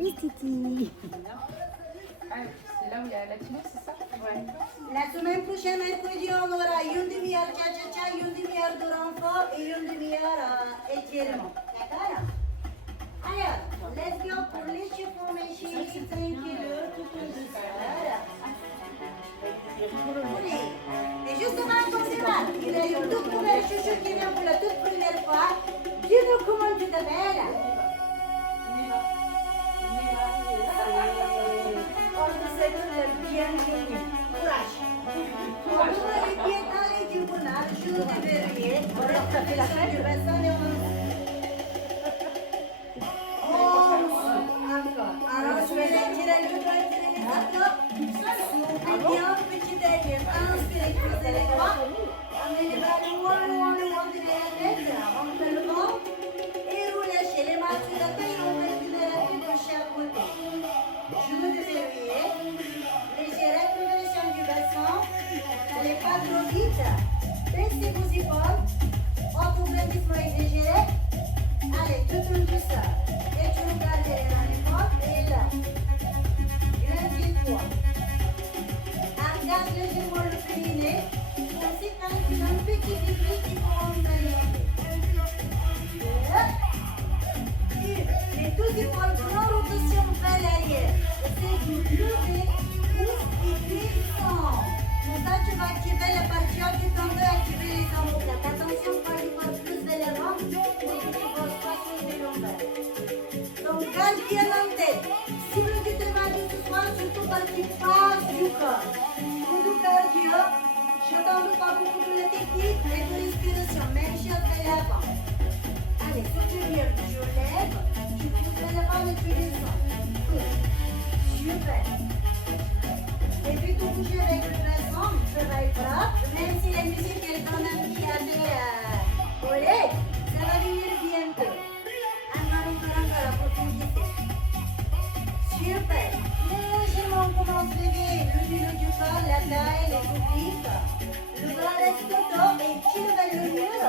Oui, Titi. Ah, c'est là où il y a la latino, c'est ça? Ouais. La semaine prochaine, mercredi, on aura une demi-heure cha-cha-cha, une demi-heure de renfort et une demi-heure étirement. D'accord? Alors, let's go pour l'échauffement, mes chéris. Tranquille, tout en douceur. Oui. Et justement, comme c'est mal, il y a une toute nouvelle chouchou qui vient pour la toute première fois. Dis-nous comment tu t'appelles. On te souhaite bienvenue. Courage. Courage. Pour les pieds dans les tribunaux, jour de vérifier. Alors, ça fait la fête du bassin et encore. Alors, je vais les tirer le doigt, tirer les aplats. Soufflez bien, petit derrière. Inspirez, croisez les bras. Amenez les bras loin de la tête. Rentrez le ventre. Et vous lâchez les mains sur la tête. On fait de la tête de chaque côté. Joue de verrouiller. Légère récupération du bassin. N'allez pas trop vite. Baissez vos épaules. Autograndissement exagéré. Allez, tout en douceur. Et tu regardes derrière l'épaule et là. Une petite fois. Regarde légèrement le périnée. Pensez qu'il y a un petit début qui peut entraîner. Les deux épaules, grande rotation vers l'arrière. Essaye de lever, pousse et descends. Comme ça, tu vas activer la partie haute du tendon et activer les omoplates. Attention, pas une fois plus vers l'avant, mais tu ne poses pas sur les lombaires. Donc, garde bien en tête. Si vous voulez te demander ce soir, surtout partie basse du corps. Pour le cardio, je t'en pas beaucoup de la technique et de respiration. Même chose vers l'avant. Allez, soutenir, je lève, je pousse vers l'avant et tu descends. Super. Et puis tout bouger avec le bassin, travail propre. Même si la musique elle donne un petit collé, ça va venir bientôt. Encore, à profondité. Super. Légèrement, on commence à lever le milieu du corps, la taille, les obliques. Le bras reste au dos et tire vers le mur.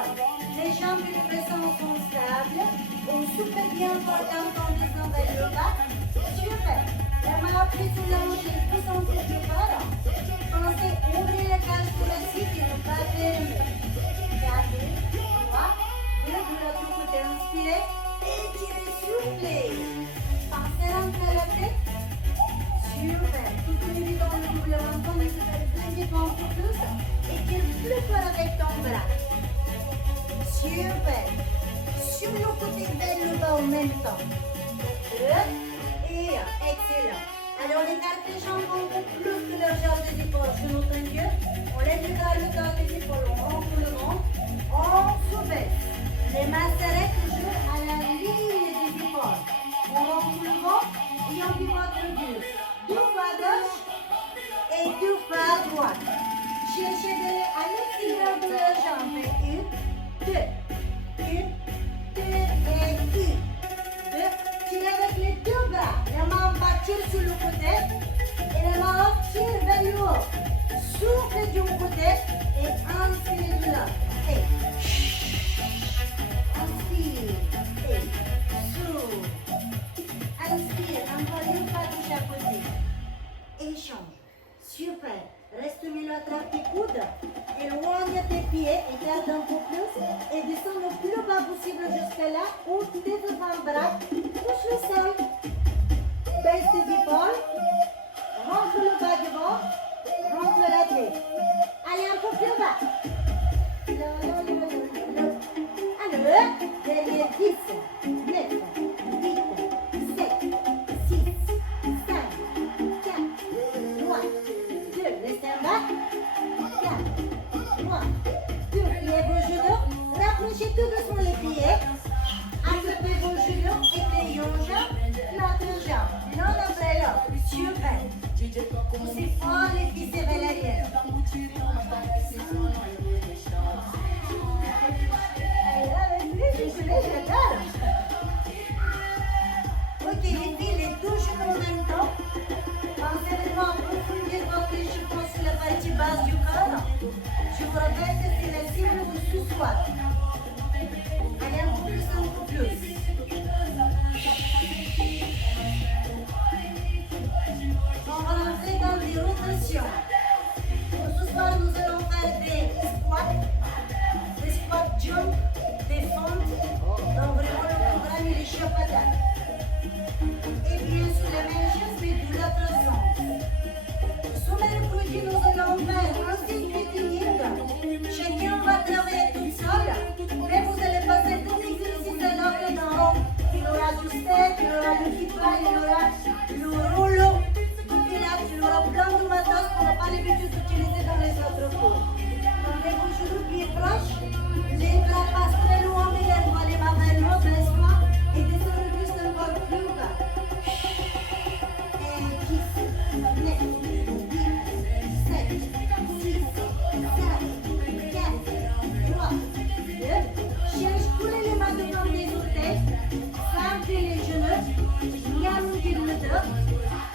Les jambes et le bassin sont stables. On souffle bien fort en descend vers le bas. Super. La main appuyée sur la hanche et pousse en dessous du corps. Pensez ouvrir la cage thoracique et ne pas fermer. 4, 3, 2, de l'autre côté, inspirez. Étirez, soufflez. Pensez à rentrer la tête. Super. Tout en évitant le double menton, mais se fait plaisir un peu plus. Étire plus fort avec ton bras. Super. Sur le côté vers le bas en même temps. Et excellent. Alors, on écarte les jambes un peu plus que leur jambe des épaules sur notre yeux. On lève le corps des épaules, on rentre le ventre, on soulève. Les mains s'arrêtent toujours à la ligne des épaules. On rentre le ventre et on pivote le dos. 2 fois à gauche et 2 fois à droite. Cherchez à l'extérieur de la jambe. 1, 2, 1, 2 et 1. Tirez avec les 2 bras. La main va tirer sur le côté et la main tire vers le haut. Soufflez du côté et inspirez de l'autre. Et inspire et souffle. Inspire, encore une fois de chaque côté. Échange. Super. Reste milieu, attrape tes coudes. Éloigne tes pieds et garde un peu plus. Et descends le plus bas possible jusqu'à là où tes avant-bras touchent le sol. Baisse tes épaules. Rentre le bas devant. Rentre la tête. Allez, un peu plus bas. Alors, derrière 10, 9, 8, 7, 6, 5, 4, 3, 2, restez en bas. 4, 3, 2, pliez vos genoux. Rapprochez tout doucement les pieds. Attrapez vos genoux et les jambes. L'autre jambe. L'un après l'autre. Super. Poussez fort les pieds vers l'arrière. Ok, les filles, les 2 genoux en même temps. Pensez vraiment à approfondir votre échauffement sur la partie basse du corps. Je vous rappelle que c'est la cible du sous-squat. Allez, un peu plus, un peu plus. petit pas, il aura le rouleau du pilates, il aura plein de matos qu'on n'a pas l'habitude d'utiliser dans les autres cours. Tendez vos genoux, pieds proches, les bras passent très loin derrière moi, les mains vers l'eau, baisse-moi et descendez juste encore plus bas. Et 10, 9, 10, 7, 6, 5, 4, 3, 2. Cherche tous les éléments devant les orteils. Fermez les genoux. Allongez le dos.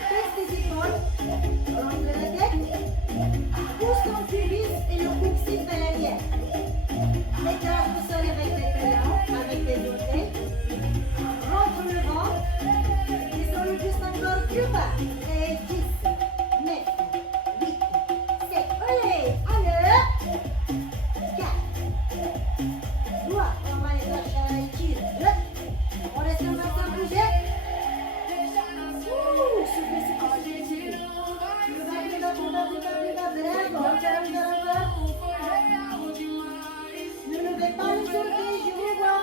Baisse les épaules. Rentre la tête. Pousse ton pubis et le coccyx vers l'arrière. Écrase le sol avec les talons, avec les orteils. Rentre le ventre. Descends juste encore plus bas. Et 10, 9, 8, 7. Allez, allez. 4, 3, on va les chercher à l'équilibre. On laisse le matin bouger. Ouh, soufflez, soufflez, soufflez. Plus bas, plus bas, plus bas, plus bas, plus bas. Bravo, encore, encore. Ne levez pas les orteils, je vous vois.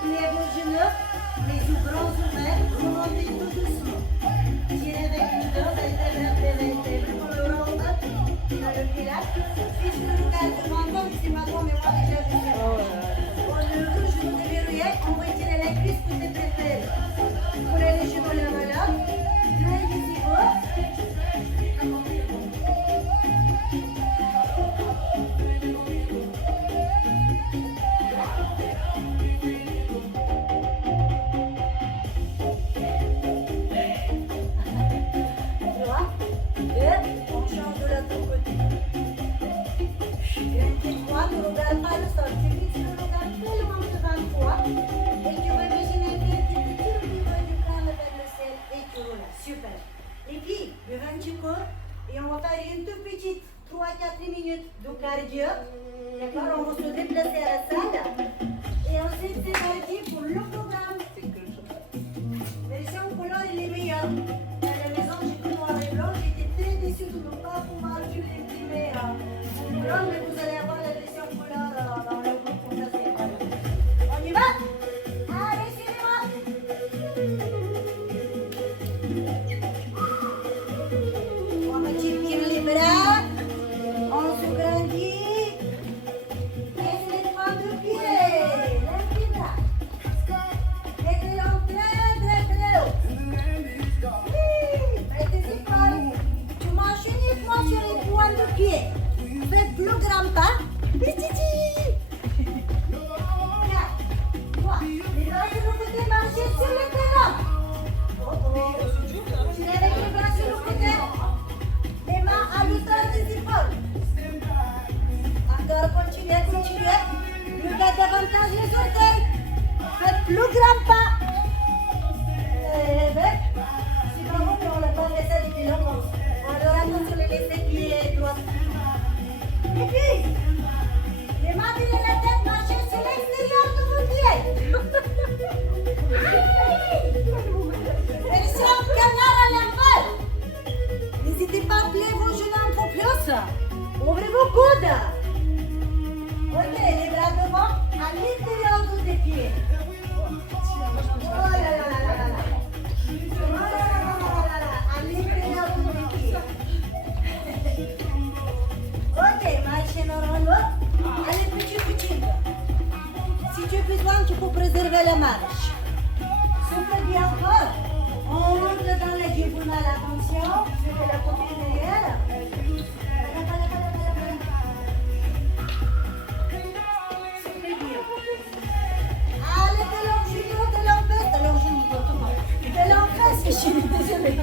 Pliez vos genoux, les bras ouverts, remontez tout doucement. Tirez avec le dos, vertèbre, on le rentre dans le pilates. Puisque le regard devant toi, c'est maintenant, mais moi déjà je sais. On le rouge, vous déverrouillez, on va tirer les cuisses pour tes préférés. Prenez les genoux là, prenez les épaules. On change de l'autre côté. Une petite fois, tu ne regardes pas le sol. Tu fixes le regard tellement devant toi. Et tu vas imaginer que tu te tires au niveau du crâne avec le ciel et tu roules. Super. Et puis, devant tu cours et on va faire une toute petite 3-4 minutes de cardio. D'accord? On va se déplacer à la salle. Et ensuite, c'est parti pour le programme. Version couleur, il est meilleur. À la maison, j'ai pris noir et blanc. J'étais très déçue de ne pas pouvoir l'imprimer en couleur, mais vous allez avoir la version couleur dans le groupe. Comme ça, c'est pas grave. On y va? Allez, suivez-moi. On va étirer les bras. On se grandit. Laisse les doigts de pied. Lève les bras. Mettez-les très, très, très haut. Prête tes épaules. Tu marches uniquement sur les points de pied. Fais plus grand pas. Petit. 4, 3. Les bras sur le côté, marchez sur le terrain. Tirez avec les bras sur le côté. Les mains à l'auteur des épaules. Encore, continuez, continuez. Levez davantage les orteils. Faites plus grand pas. C'est pas bon, mais on l'a pas laissé depuis longtemps. Alors attention, les laisser pieds droits. Et puis, les mains derrière la tête, marchez sur l'extérieur de vos pieds. Version canard à l'envers. N'hésitez pas à plier vos genoux un peu plus. Ouvrez vos coudes. Ok, les bras devant, à l'intérieur de tes pieds. Oh là là là là là là. Oh là là là là. À l'intérieur de tes pieds. Ok, marchez normalement. Allez, petit. Si tu as besoin, tu peux préserver la marche. Souffle bien encore. On rentre dans la diagonale. Attention, suivez la copine derrière. Soufflez bien. Allez, talons genoux, talons fesses, talons genoux, n'importe quoi. Talons fesses, je suis désolée.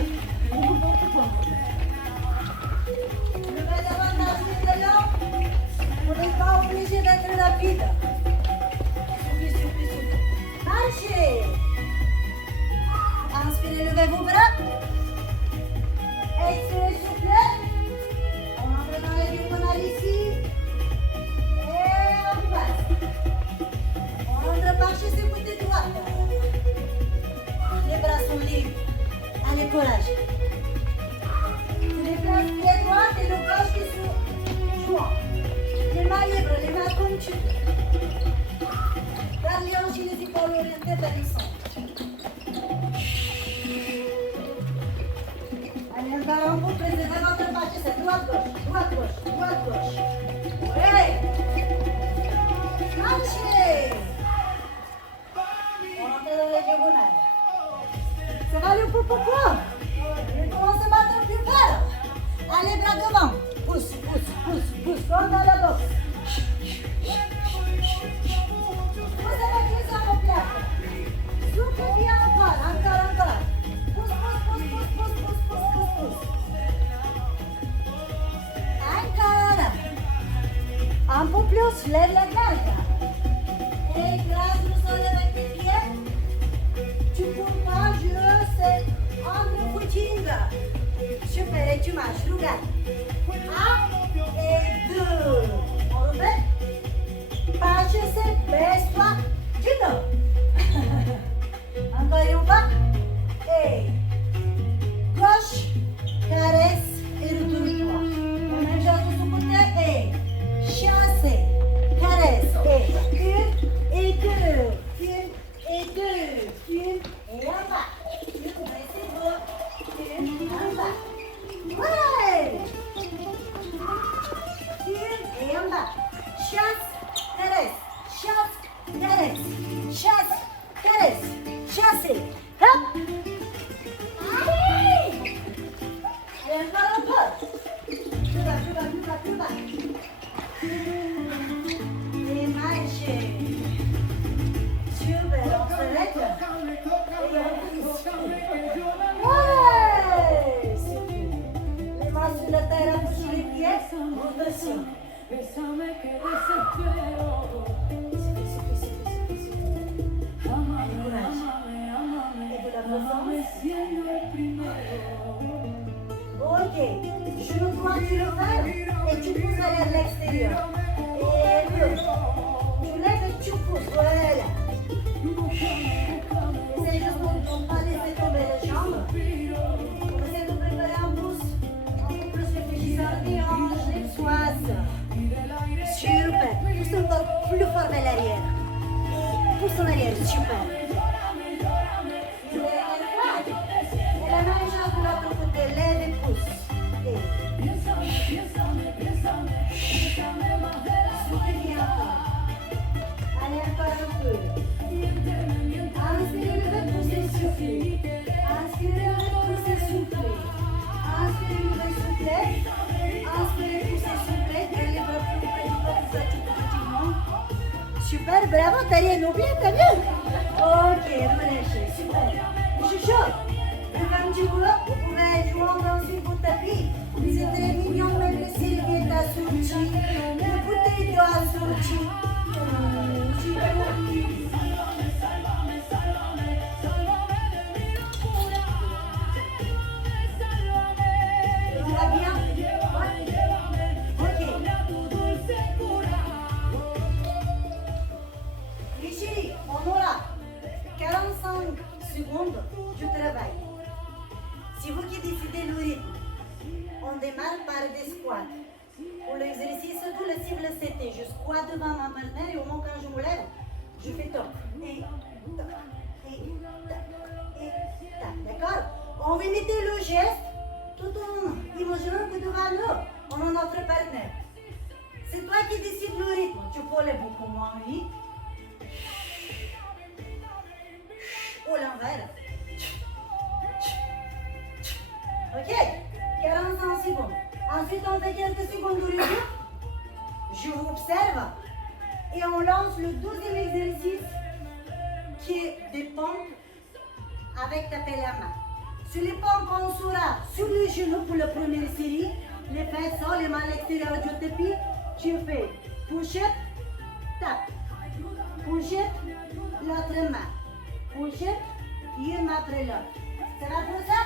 N'importe quoi. Levez davantage les talons. Vous n'êtes pas obligé d'être rapide. Soufflez. Marchez. Inspirez, levez vos bras. Expirez, soufflez. On entre dans la diagonale ici. Et on passe. On rentre par chez ce côté droit. Les bras sont libres. Allez, courage. Tu déplaces pied droit et le gauche qui sont joints. Les mains libres, les mains comme tu veux. Garde les hanches et les épaules orientées vers le centre. Vous préservez votre paquet, c'est droite-gauche, droite-gauche, droite-gauche. Oui. Marchez. On entre dans les diagonales. Ça va le pourquoi? On commence à battre plus fort. Allez, bras devant. Pousse, pousse, pousse, pousse, comme dans la boxe. Pousse avec les omoplates. Souffle bien encore, encore, encore. Pousse, pousse, pousse, pousse, pousse, pousse, pousse, pousse, pousse. Encore. Un peu plus, lève la garde. Écrase le sol avec tes pieds. Tu cours pas, je sais. Entre footing. Super, et tu marches, regarde. 1 et 2. On refait. Pas chercher, baisse-toi. Du dos. Encore une fois. Et gauche, caresse et retourne-toi. La même chose de son côté. Et chasser, caresse. Et 1 et 2. 1 et 2. 1 et en bas. Une, c'est beau. 1 en bas. Ouais. 1 et en bas. Chasse, caresse. Chasse, caresse. Chasse, caresse. Chasser. Hop. Allez. Et encore un peu. Plus bas, plus bas, plus bas, plus bas. Et marcher. Super, on se lève. Et on pousse. Ouais. Super. Les mains sur la terre, appuie les pieds. Rotation. Ok, genou droit tu le fais et tu pousses vers l'extérieur. Et deux. Tu lèves et tu pousses, voilà. Essaye juste de ne pas laisser tomber les jambes. On essaie de préparer un pouce un peu plus réfléchissant et hanche les soises. Super, pousse encore plus fort vers l'arrière. Et pousse en arrière, super. Et la même chose de l'autre côté, lève et pousse. Et soufflez bien encore. Allez encore un peu. Inspirez, levez, poussez, soufflez. Inspirez, levez, poussez, soufflez. Inspirez, levez, soufflez. Inspirez, poussez, soufflez. Et les bras plus près du corps, vous activez effectivement. Super, bravo, t'as rien oublié, t'as vu? Ok, relâchez, super. Je suis chaud. Comme tu veux, vous pouvez jouer en danse sur votre tapis. C'est très mignon, même le serviette assorti. Le bouteille d'eau assorti. Ça va bien? Ok. Les chéris, on aura 45 secondes de travail. C'est vous qui décidez le rythme. On démarre par des squats. Pour l'exercice, tout le cible c'était je squatte devant ma partenaire et au moment quand je me lève, je fais toc. Et toc. Et toc. Et toc. D'accord? On va imiter le geste tout en imaginant que devant nous, on a notre partenaire. C'est toi qui décides le rythme. Tu peux aller beaucoup moins vite. Ou l'envers. Ok, 45 secondes. Ensuite, on fait quelques secondes de revue. Je vous observe. Et on lance le deuxième exercice qui est des pompes avec taper la main. Sur les pompes, on sera sur les genoux pour la première série. Les fesses, les mains à l'extérieur du tapis. Tu fais push-up, tap. Push-up, l'autre main. Push-up, une après l'autre. Ça va pour ça?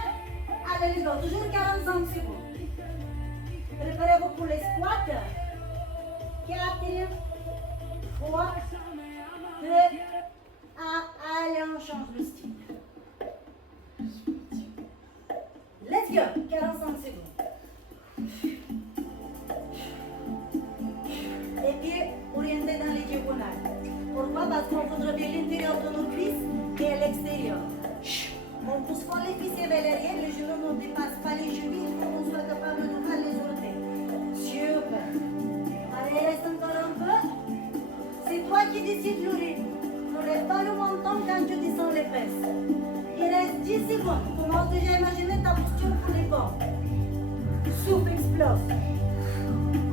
Allez les deux, toujours 45 secondes. Préparez-vous pour les squats. 4, 3, 2, 1. Allez, on change le style. Let's go. 45 secondes. Les pieds orientés dans les diagonales. Pourquoi? Parce qu'on voudra bien l'intérieur de nos cuisses et l'extérieur. On pousse pas les cuisses vers l'arrière, les genoux ne dépassent pas les chevilles, il faut qu'on soit secondes. Commence déjà à imaginer ta posture pour les pommes. Souffle, explose.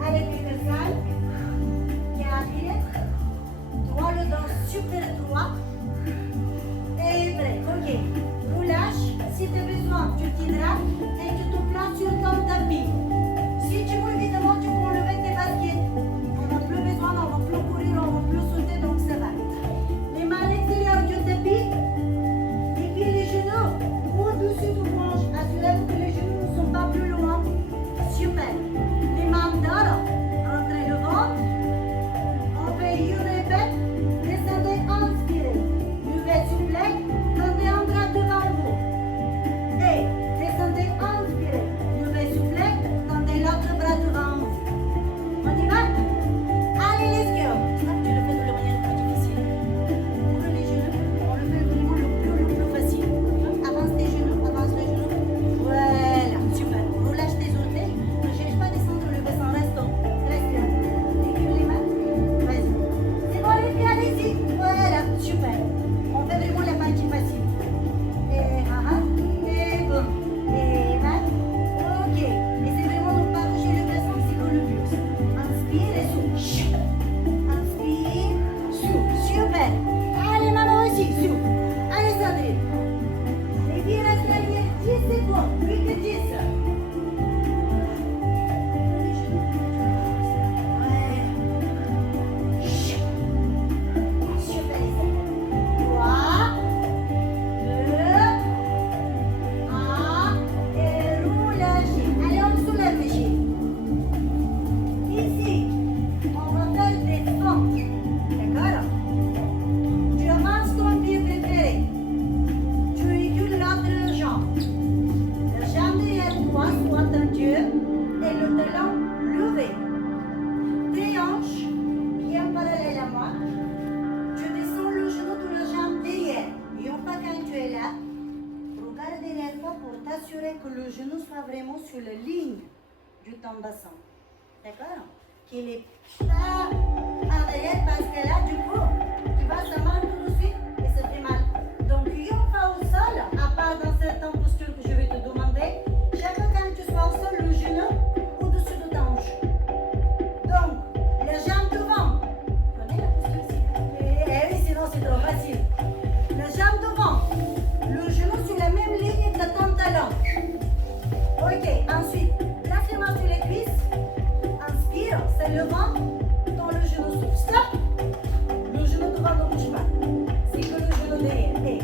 Allez, quelques salles. Carré. Droit le dos super droit. Et break. Ok. Roulage. Si tu as besoin, tu t'hydrates et tu te places sur ton tapis. Si tu veux, évidemment, tu peux enlever tes baskets. On n'a plus besoin, on ne va plus courir, on ne va plus sauter, donc ça va. Les mains à l'extérieur du tapis. Et puis les genoux au-dessus du manche. Assurez-vous que les genoux ne sont pas plus loin. Super. Les mains d'or. Entrez le ventre. On fait une répète. Descendez, inspirez. Levez, soufflez. Tendez un bras devant vous. Et descendez, inspirez. Levez, soufflez. Tendez l'autre bras devant vous. On y va? Allez, let's go. Tu le fais de la manière plus difficile. Ouvre les genoux. On le fait vraiment le plus facile. Avance tes genoux, avance les genoux. Voilà, super. Relâche tes orteils. Ne cherche pas à descendre le bassin. Reste là. Équilibre les mains. Vas-y. C'est bon, les filles, allez-y. Voilà, super. On fait vraiment la partie facile. Et et boum. Et là. Ok. Essayez vraiment de ne pas bouger le bassin, c'est le plus. Inspire et souffle. Inspire, souffle. Super. Allez, maman aussi, souffle. Allez, Sandrine. Et puis reste là, 10 secondes. Plus que 10. Ouais. Super, les amis. 3, 2, 1. Et roulage. Allez, on soulève les chiens. Ici, on va faire des fentes. D'accord? Tu avances ton pied préféré. Tu recules l'autre jambe. La jambe derrière toi soit tendue et le talon levé. Tes hanches bien parallèles à moi. Tu descends le genou de la jambe derrière. Et enfin, quand tu es là, regarde derrière toi pour t'assurer que le genou soit vraiment sur la ligne de ton bassin. D'accord? Qu'il est pas en arrière parce que là, du coup, tu vas se mal tout de suite et ça fait mal. Donc, une fois au sol, à part dans certaines postures que je vais te demander, chaque fois quand tu sois au sol, le genou au-dessus de ta hanche. Donc, la jambe devant. Prenez la posture ici. Eh oui, sinon c'est trop facile. La jambe devant. Le genou sur la même ligne que ton talon. Ok, ensuite, place les mains sur les cuisses. Inspire, c'est le ventre. Dans le genou souffle. Stop. Le genou devant ne bouge pas. C'est que le genou derrière. Et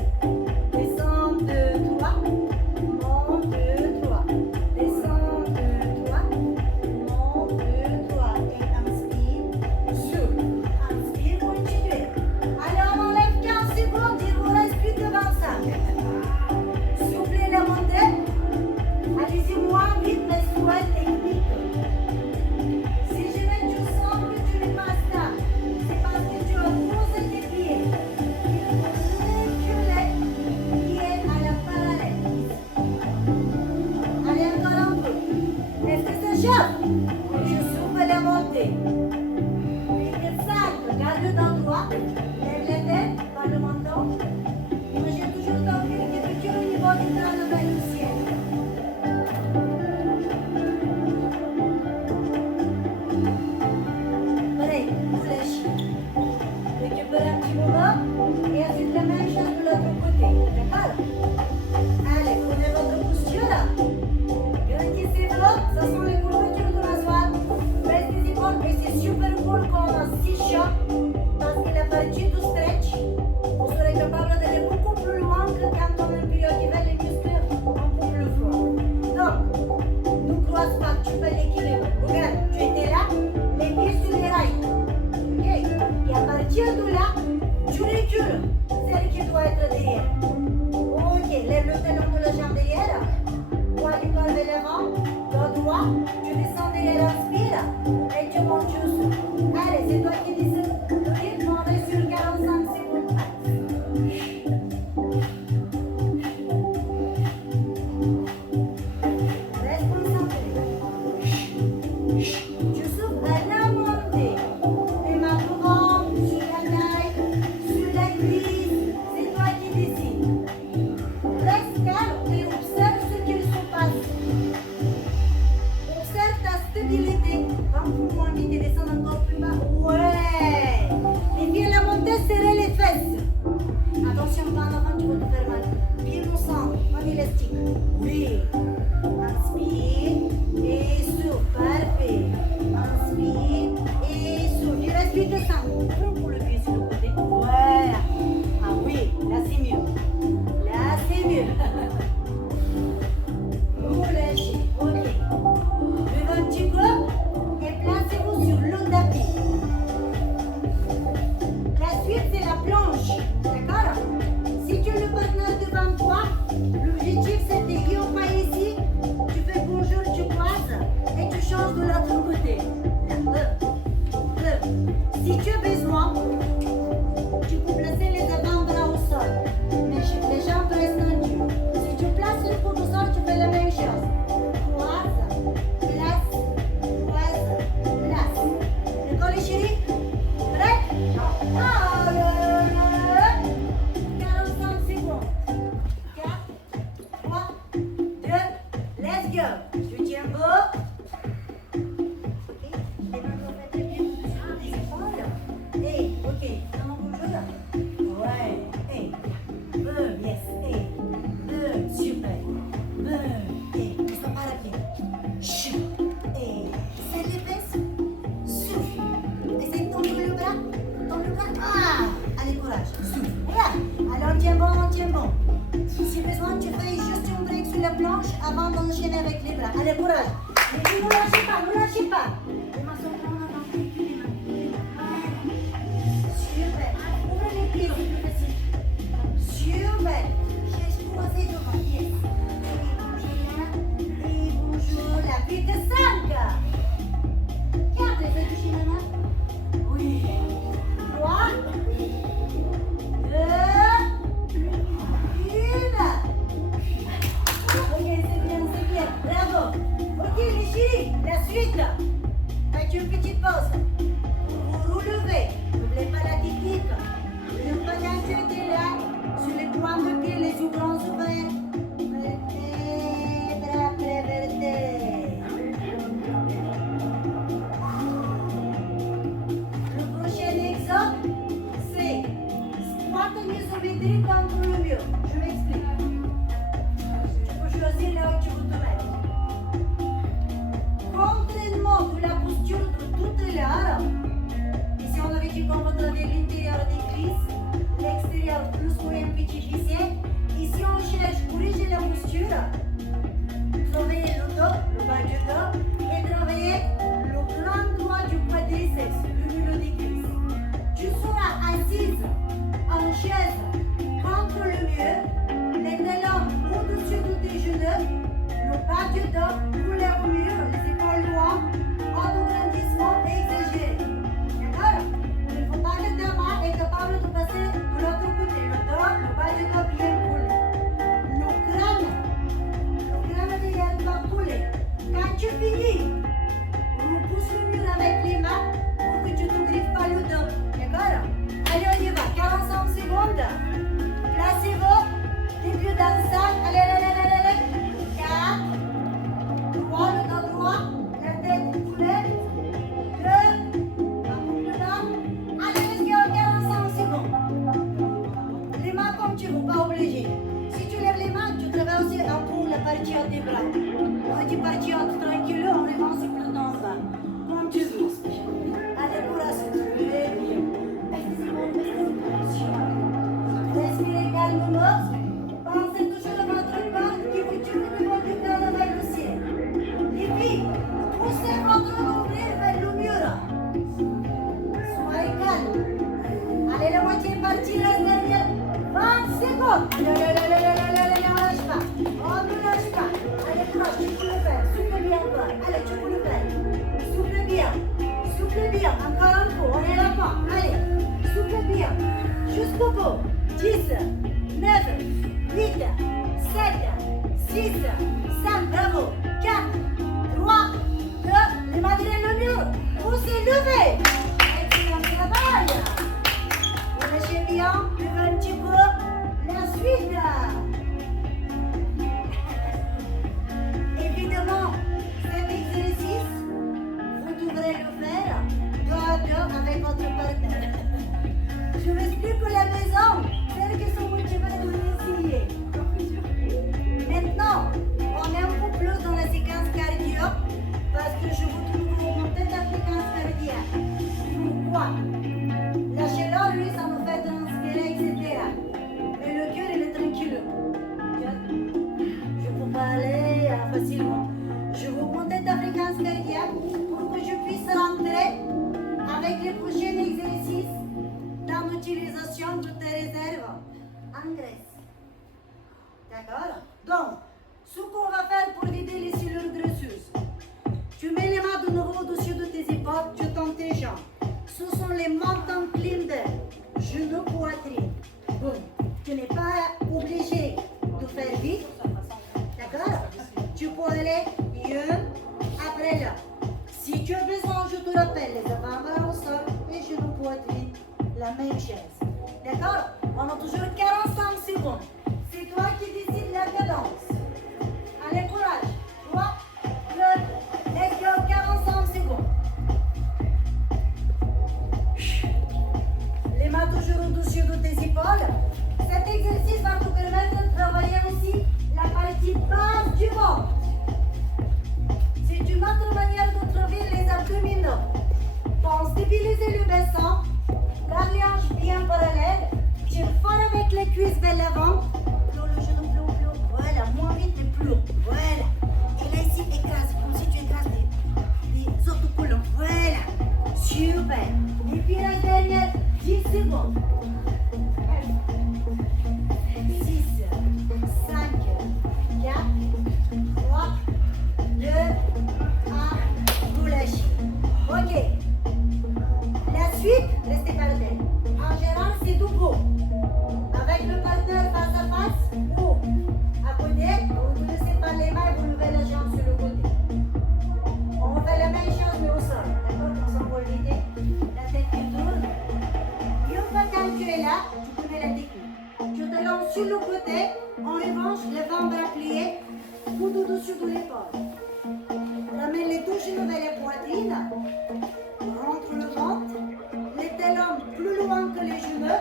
descends, 2, 3. Monte, 2, 3. Descends, 2, 3. Monte, 2, 3. Et inspire. Souffle. Inspire, continuez. Allez, on enlève 15 secondes. Il vous reste plus que 25. Soufflez la montée. Allez-y moins vite, mais soyez technique. Si jamais tu sens que tu n'es pas stable, c'est parce que tu as posé tes pieds. Il faut reculer, pied à la parallèle. Allez, encore un peu. Est-ce que ça chauffe? Je souffle la montée. Et que ça, garde le dos droit, lève la tête, par le menton. Imagine toujours ton pied qui est petit au niveau du crâne vers le ciel. Prêt, relâche. Récupère un petit moment et ensuite la même chose de l'autre côté. D'accord? Allez, prenez votre posture. Garantissez-vous, ce sont les couvertures de la soie. Baisse les épaules et c'est super cool comme un 6 shot parce que la partie du stretch, vous serez capable d'aller beaucoup plus loin que quand on est en période d'hiver, les muscles suis le stick. Oui. Inspire et souffle. Parfait. Inspire et souffle. Il reste plus que ça. Pour le pied sur le côté. Voilà. Ah oui, là c'est mieux. Là c'est mieux. Vous lâchez. Ok. Levez un petit peu et placez-vous sur l'autre tapis. La suite, c'est la planche. D'accord? Si tu as le partenaire devant toi, l'objectif c'est de dire pas ici, tu fais bonjour, tu croises et tu changes de l'autre côté. Là, si tu as besoin, tu peux placer les avant-bras au sol. Mais les jambes restent tendues. Si tu places le coude au sol, tu fais la même chose. Croise, place, croise, place. D'accord les chéris? Prêt? 45 secondes. 4, 3, 2, let's go. Tu tiens beau. Ok, les mains vont mettre bien sur les épaules. Et, ok, comment bonjour? Ouais, et, boum, yes, et, boum, super, boum, et, on s'en parle à pied. Chut, et, serre les fesses, souffle. Essaye de tendre le bras. Tendre le bras. Ah! Allez, courage. Souffle. Voilà. Alors, on tient bon, on tient bon. Si besoin, tu fais juste une break sur la planche avant d'enchaîner avec les bras. Allez, courage. Mais ne vous lâchez pas, ne vous lâchez pas. Les mains sont en avant. Super. Ouvrez les pieds, c'est plus facile. Super. Cherche croisé devant. Yes. Et bonjour là. Plus que 5. 4, fais toucher la main. Oui. 3, 2, 1. Ok, c'est bien. Bravo. Ok, les chéris, la suite. Faites une petite pause. Vous vous relevez. N'oubliez pas la technique. Le pas d'inquiéter là. Sur les points de pied, les yeux grands ouverts. Vertèbre après vertèbre. Le prochain exemple, c'est squat en isométrique contre le mur. Je m'explique. Tu peux choisir là où tu veux te mettre. Entraînement de la posture de toute l'heure. Ici, on avait dit qu'on va travailler l'intérieur des cuisses, l'extérieur plus pour un petit fessier. Ici, on cherche à corriger la posture, travailler le dos, le bas du dos, et travailler le grand droit du quadriceps, le milieu des cuisses. Tu seras assise en chaise contre le mur, les talons au-dessus de tes genoux, le bas du dos collé au mur, les épaules loin, autograndissement exagéré. D'accord? Il ne faut pas que ta main est capable de passer de l'autre côté. Le dos, le bas du dos bien collé. Le crâne derrière va couler. Quand tu finis, repousse le mur avec les mains pour que tu ne te griffes pas le dos. D'accord? Allez, on y va. 45 secondes. Placez-vous. Début dans le sac. Allez. 4, 3, le dos droit. La tête coulée. 2, un peu plus bas. Allez, let's go. 45 secondes. Les mains comme tu veux, pas obligé. Si tu lèves les mains, tu travailles aussi un peu la partie haute des bras. On dit partie haute tranquille, on avance plus dans le bas. Comme tu veux. Allez, courage, très bien. Respirez calmement. Pensez toujours à votre corps qui vous tue au niveau du cœur vers le ciel. Les filles, poussez votre nombril vers le mur. Soyez calme. Allez, la moitié est partie, reste derrière. 20 secondes. Allez, on lâche pas. On ne lâche pas. Allez, courage, tu peux le faire. Souffle bien encore. Allez, tu peux le faire. Souffle bien. Souffle bien. Encore un peu. On est à la fin. Allez, souffle bien. Jusqu'au bout. 10, 9, 8, 7, 6, 5, bravo. 4, 3, 2, les mains derrière le mur. Poussez, levez. Excellent travail. Relâchez bien. Levez un petit peu. La suite. Évidemment, cet exercice, vous devrez le faire dos à dos avec votre partenaire. Je m'explique que la maison, celles qui sont motivées de l'essayer. attention de tes réserves. Engraisse. D'accord? Donc, ce qu'on va faire pour vider les cellules graisseuses, tu mets les mains de nouveau au-dessus de tes épaules, tu tends tes jambes. Ce sont les mountain climbers, genoux, poitrine. Bon, tu n'es pas obligé de faire vite, d'accord? Tu peux aller une après l'autre. Si tu as besoin, je te rappelle, les avant-bras au sol, les genoux, poitrine, la même chose. D'accord? On a toujours 45 secondes. C'est toi qui décides la cadence. Allez, courage. 3, 2, let's go, 45 secondes. Les mains toujours au-dessus de tes épaules. Cet exercice va te permettre de travailler aussi la partie basse du ventre. C'est une autre manière de travailler les abdominaux. Pour stabiliser le bassin, garde les hanches bien parallèles. Tire fort avec les cuisses vers l'avant. Ploue le genou, ploue. Voilà, moins vite mais plus haut. Voilà. Et là ici, écrase, comme si tu écrases des autocollants. Voilà. Super. Et puis la dernière, 10 secondes. 6, 5, 4, 3, 2, 1. Vous lâchez. Ok. La suite, restez par terre. En général, c'est debout. Avec le partenaire face à face ou à côté, vous ne laissez pas les mains et vous levez la jambe sur le côté. On fait la même chose mais au sol. D'accord? Comme ça, pour l'idée, la tête qui tourne. Une fois quand tu es là, tu connais la technique. Tu te lances sur le côté, en revanche, les avant-bras pliés, coude au-dessus de l'épaule. Ramène les deux genoux vers la poitrine. Rentre le ventre. Les talons plus loin que les genoux.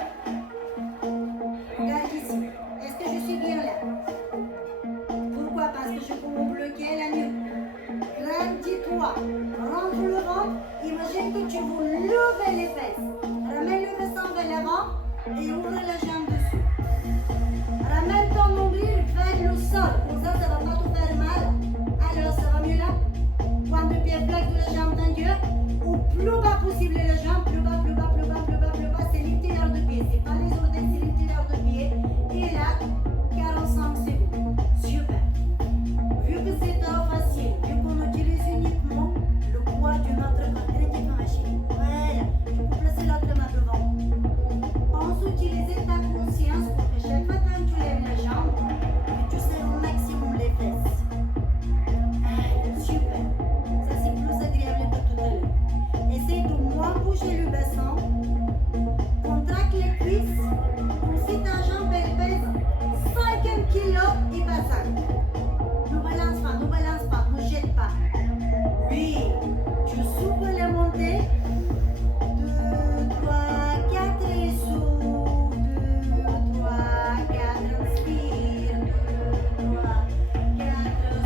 Regarde ici. Est-ce que je suis bien là? Pourquoi? Parce que je peux me bloquer la nuque. Grandis-toi. Rentre le ventre. Imagine que tu veux lever les fesses. Ramène le bassin vers l'avant et ouvre la jambe dessus. Ramène ton nombril vers le sol. Comme ça, ça ne va pas te faire mal. Alors, ça va mieux là? Point de pied plaque de la jambe tendue. Au plus bas possible la jambe. Plus bas, plus bas, plus bas, plus bas, plus bas. C'est l'intérieur de pied. C'est pas les orteils, c'est l'intérieur de pied. Et là, 45 secondes. Super. Vu que c'est trop facile, vu qu'on utilise uniquement le poids de notre petite machine. Voilà. Tu peux placer l'autre main devant. Pense utiliser ta conscience pour que chaque fois quand tu lèves la jambe, que tu serres au maximum les fesses. Super. Ça c'est plus agréable que tout à l'heure. Essaye de moins bouger le bassin. Contracte les cuisses. Comme si ta jambe elle pèse 50 kilos et pas 5. Ne balance pas, ne jette pas. Oui, tu souffles la montée. 2, 3, 4 et souffle. 2, 3, 4, inspire. 2, 3, 4,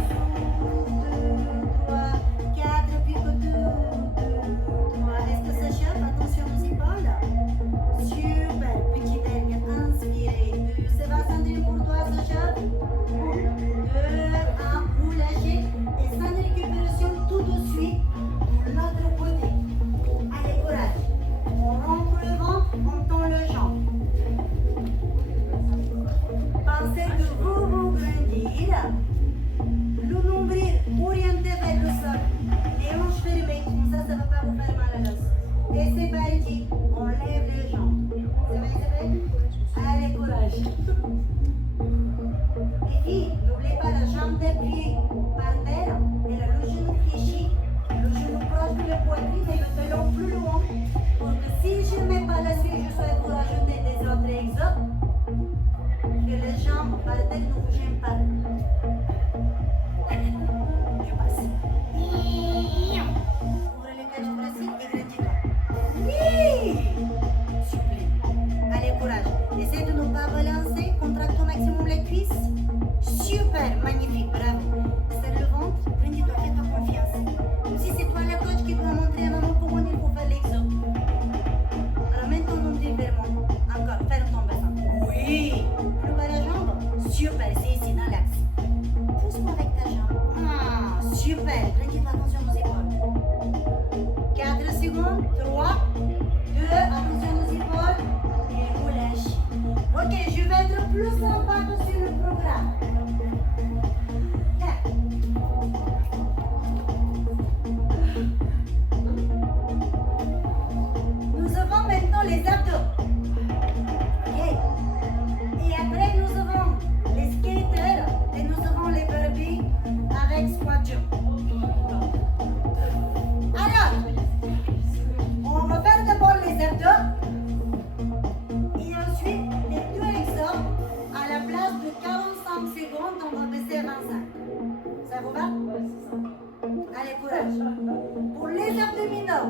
souffle. 2, 3, 4, puis 2, 3. Est-ce que ça chauffe? Attention aux épaules. Super, petit dernier, inspirez. 2, ça va sentir pour toi, ça chauffe. 2, 1, vous lâchez. Et sans récupération tout de suite de l'autre côté. Allez, courage. On rentre le ventre, on tend le jambe. Pensez que vous vous grandir. Le nombril orienté vers le sol. Et hanches fermées. Comme ça ne va pas vous faire mal à l'os. Et c'est parti. On lève les jambes. Ça va? Allez, courage. Et puis, n'oubliez pas la jambe dépliée par terre et le genou fléchi, le genou proche de la poitrine et le talon plus loin pour que si je ne mets pas la suite, je souhaite vous rajouter des autres exos, que les jambes par terre ne vous gênent pas. Je passe. Ouvrez les cages thoraciques et grandis-toi. Oui! Super. Allez, courage. Essayez de ne pas balancer, contracte au maximum les cuisses. Super, magnifique, bravo. Serre le ventre, grandis-toi, fais-toi confiance. Comme si c'est toi la coach qui doit montrer à maman comment il faut faire l'exo. Ramène ton nombril vers moi. Encore, ferme ton bassin. Oui. Plus bas la jambe. Super, c'est ici, dans l'axe. Pousse-moi avec ta jambe. Ah, super. Grandis-toi, attention aux épaules. 4 secondes. 3, 2, attention aux épaules. Et vous lâchez. Ok, je vais être plus sympa que sur le programme. Nous avons maintenant les abdos. Ok. Et après, nous avons les skaters et nous avons les burpees avec squat jump. Alors, on va faire d'abord les abdos et ensuite les deux exos. À la place de 45 secondes, on va baisser à 25. Ça vous va? Allez, courage. Pour les abdominaux,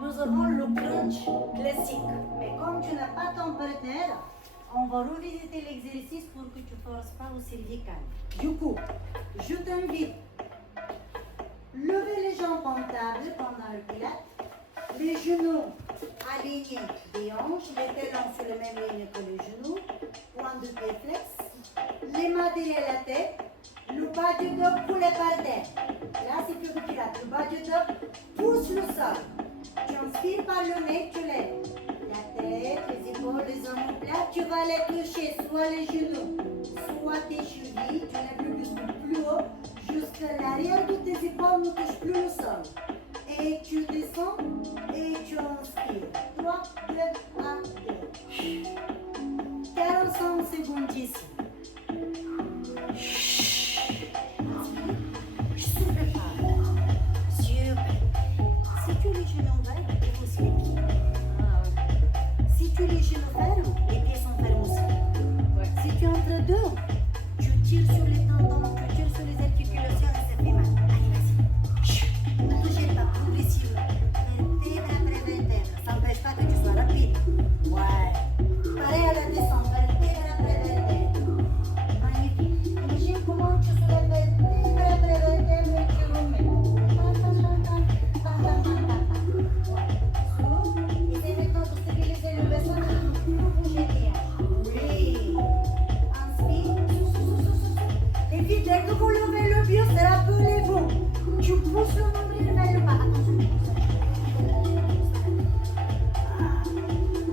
nous avons le crunch classique. Mais comme tu n'as pas ton partenaire, on va revisiter l'exercice pour que tu ne forces pas au cervical. Du coup, je t'invite lever les jambes en table pendant le pilates, les genoux alignés des hanches, les talons sur la même ligne que les genoux, point de pied flex, les mains derrière la tête, le bas du dos coulé par terre. Là, c'est que le pilates. Le bas du dos pousse le sol. Tu inspires par le nez, tu lèves la tête, les épaules, les omoplates. Tu vas les toucher, soit les genoux, soit tes chevilles. Tu lèves le buste plus haut, jusqu'à l'arrière de tes épaules ne touche plus le sol. Et tu descends et tu inspires. 3, 2, 1, 2. 45 secondes ici. Souffle pas. Super. Si tu les genoux ouverts, tu ouvres aussi les pieds. Si tu les genoux fermes, les pieds sont fermes aussi. Si tu es entre deux, tu tires sur les tendons, tu tires sur les articulations et ça fait mal. Allez, vas-y. Ne touchez pas, progressivement. Vertèbre après vertèbre. Ça n'empêche pas que tu sois rapide. Ouais. Pareil à la descente, vertèbre après vertèbre. Magnifique. Imagine comment tu soulèves vertèbre après vertèbre et tu remets. Essaye maintenant de stabiliser le bassin, ne bougez rien. Oui. Inspire. Et vite, dès que vous levez le buste, rappelez-vous. Tu pousses le nombril vers le bas. Attention.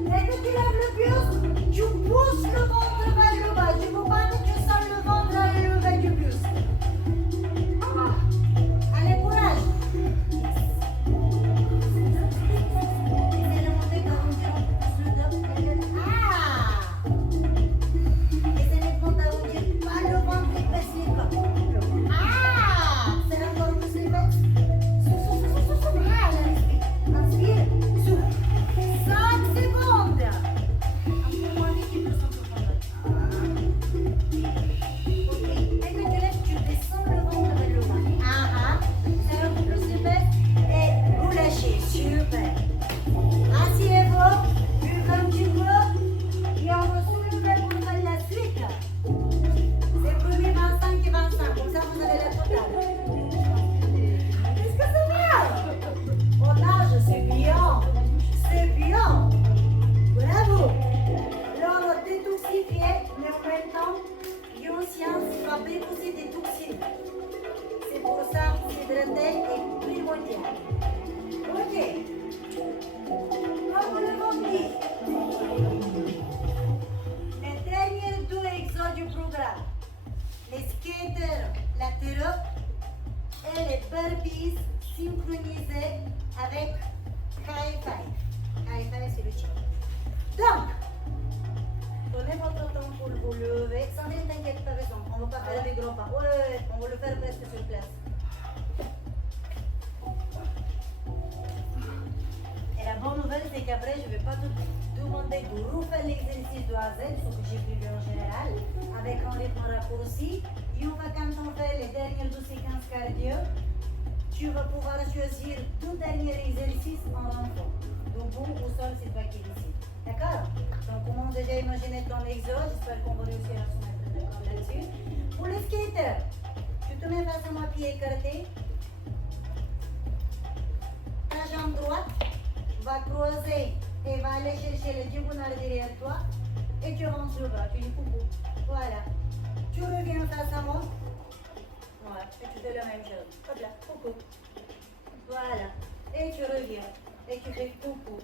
Dès que tu lèves le buste, tu pousses le ventre vers le bas. Tu ne veux pas que tu sens le ventre à l'élever du buste. Allez, courage. Essayez de monter comme on pousse le dos. Ah! Essayez de monter comme on dit, pas le ventre et baisse les bras. Ah! C'est encore plus les fesses. Souffle. Ah, inspire. Souffle. 5 secondes. Un peu moins vite, tu peux s'en ok. Dès que tu lèves, tu descends le ventre vers le bas. Ah, c'est un peu plus les fesses. Et vous lâchez. Super. Asseyez-vous, buvez un petit peu et on va soulever pour faire la suite. C'est le premier 25 et 25, comme ça vous avez la totale. Est-ce que ça va? On nage, c'est bien. C'est bien. Bravo. Là, on va détoxifier, mais en même temps, bioscience va aussi des toxines. C'est pour ça que s'hydrater est primordial. Ok. Comme le monde dit, les derniers deux exos du programme, les skaters latéraux et les burpees synchronisés avec high five. High five, c'est le chien. Donc, prenez votre temps pour vous lever. Sandrine, t'inquiète pas, raison. On ne va pas faire des gros pas. Ouais, on va le faire presque sur place. Et la bonne nouvelle, c'est qu'après, je ne vais pas te demander de refaire l'exercice de A à Z, ce que j'ai prévu en général, avec un rythme raccourci. Et on va, quand on fait les dernières deux séquences cardio, tu vas pouvoir choisir deux derniers exercices en renfort. Debout ou sol, c'est toi qui décides. D'accord? Donc, comment déjà imaginer ton exo? J'espère qu'on va réussir à se mettre d'accord là-dessus. Pour les skaters, tu te mets facilement à pied écarté. Ta jambe droite va croiser et va aller chercher le diagonale derrière toi et tu avances le bras, tu dis coucou. Voilà. Tu reviens face à moi. Voilà. Et tu fais la même chose. Hop là, coucou. Voilà. Et tu reviens. Et tu fais coucou.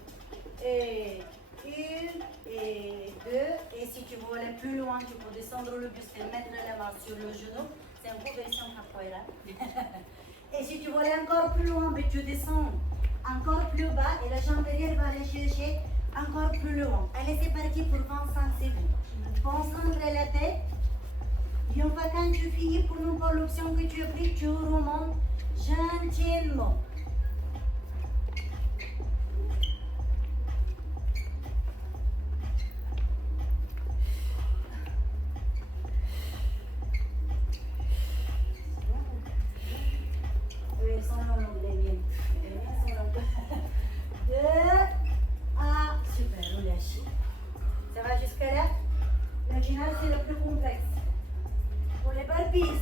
Et Une et deux. Et si tu veux aller plus loin, tu peux descendre le buste et mettre la main sur le genou. C'est un peu version capoeira. Et si tu veux aller encore plus loin, mais tu descends encore plus bas et la jambe derrière va aller chercher encore plus loin. Allez, c'est parti pour 25 secondes. Concentre la tête. Et une fois quand tu finis, pour nous voir l'option que tu as prise, tu remontes gentiment. Oui, ils sont longs, les miens. Les miens sont longs. 2, 1, super, relâchez. Ça va jusque là? Le final, c'est le plus complexe. Pour les burpees,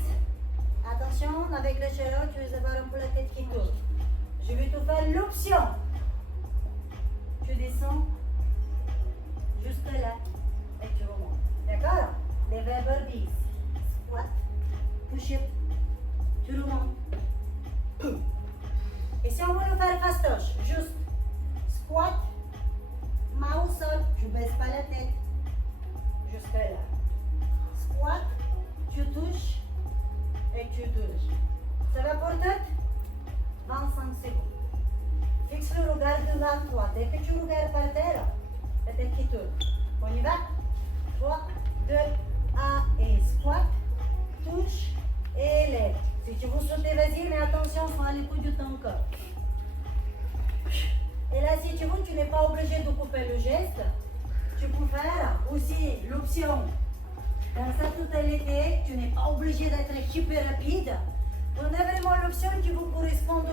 attention, avec le chaleur, tu vas avoir un peu la tête qui tourne. Je vais te faire l'option. Tu descends jusque là et tu remontes. D'accord? Les vrais burpees. Squat, push-up, tu remontes. Et si on veut le faire fastoche, juste squat, main au sol, tu ne baisses pas la tête. Jusque là. Squat, tu touches et tu touches. Ça va pour tête? 25 secondes. Fixe le regard devant toi. Dès que tu regardes par terre, la tête qui tourne. On y va? 3, 2, 1 et squat, touche et lève. Si tu veux sauter, vas-y, mais attention, il faut aller l'écoute de ton corps. Et là, si tu veux, tu n'es pas obligé de couper le geste. Tu peux faire aussi l'option. Dans sa totalité, tu n'es pas obligé d'être hyper rapide. On a vraiment l'option qui vous correspond.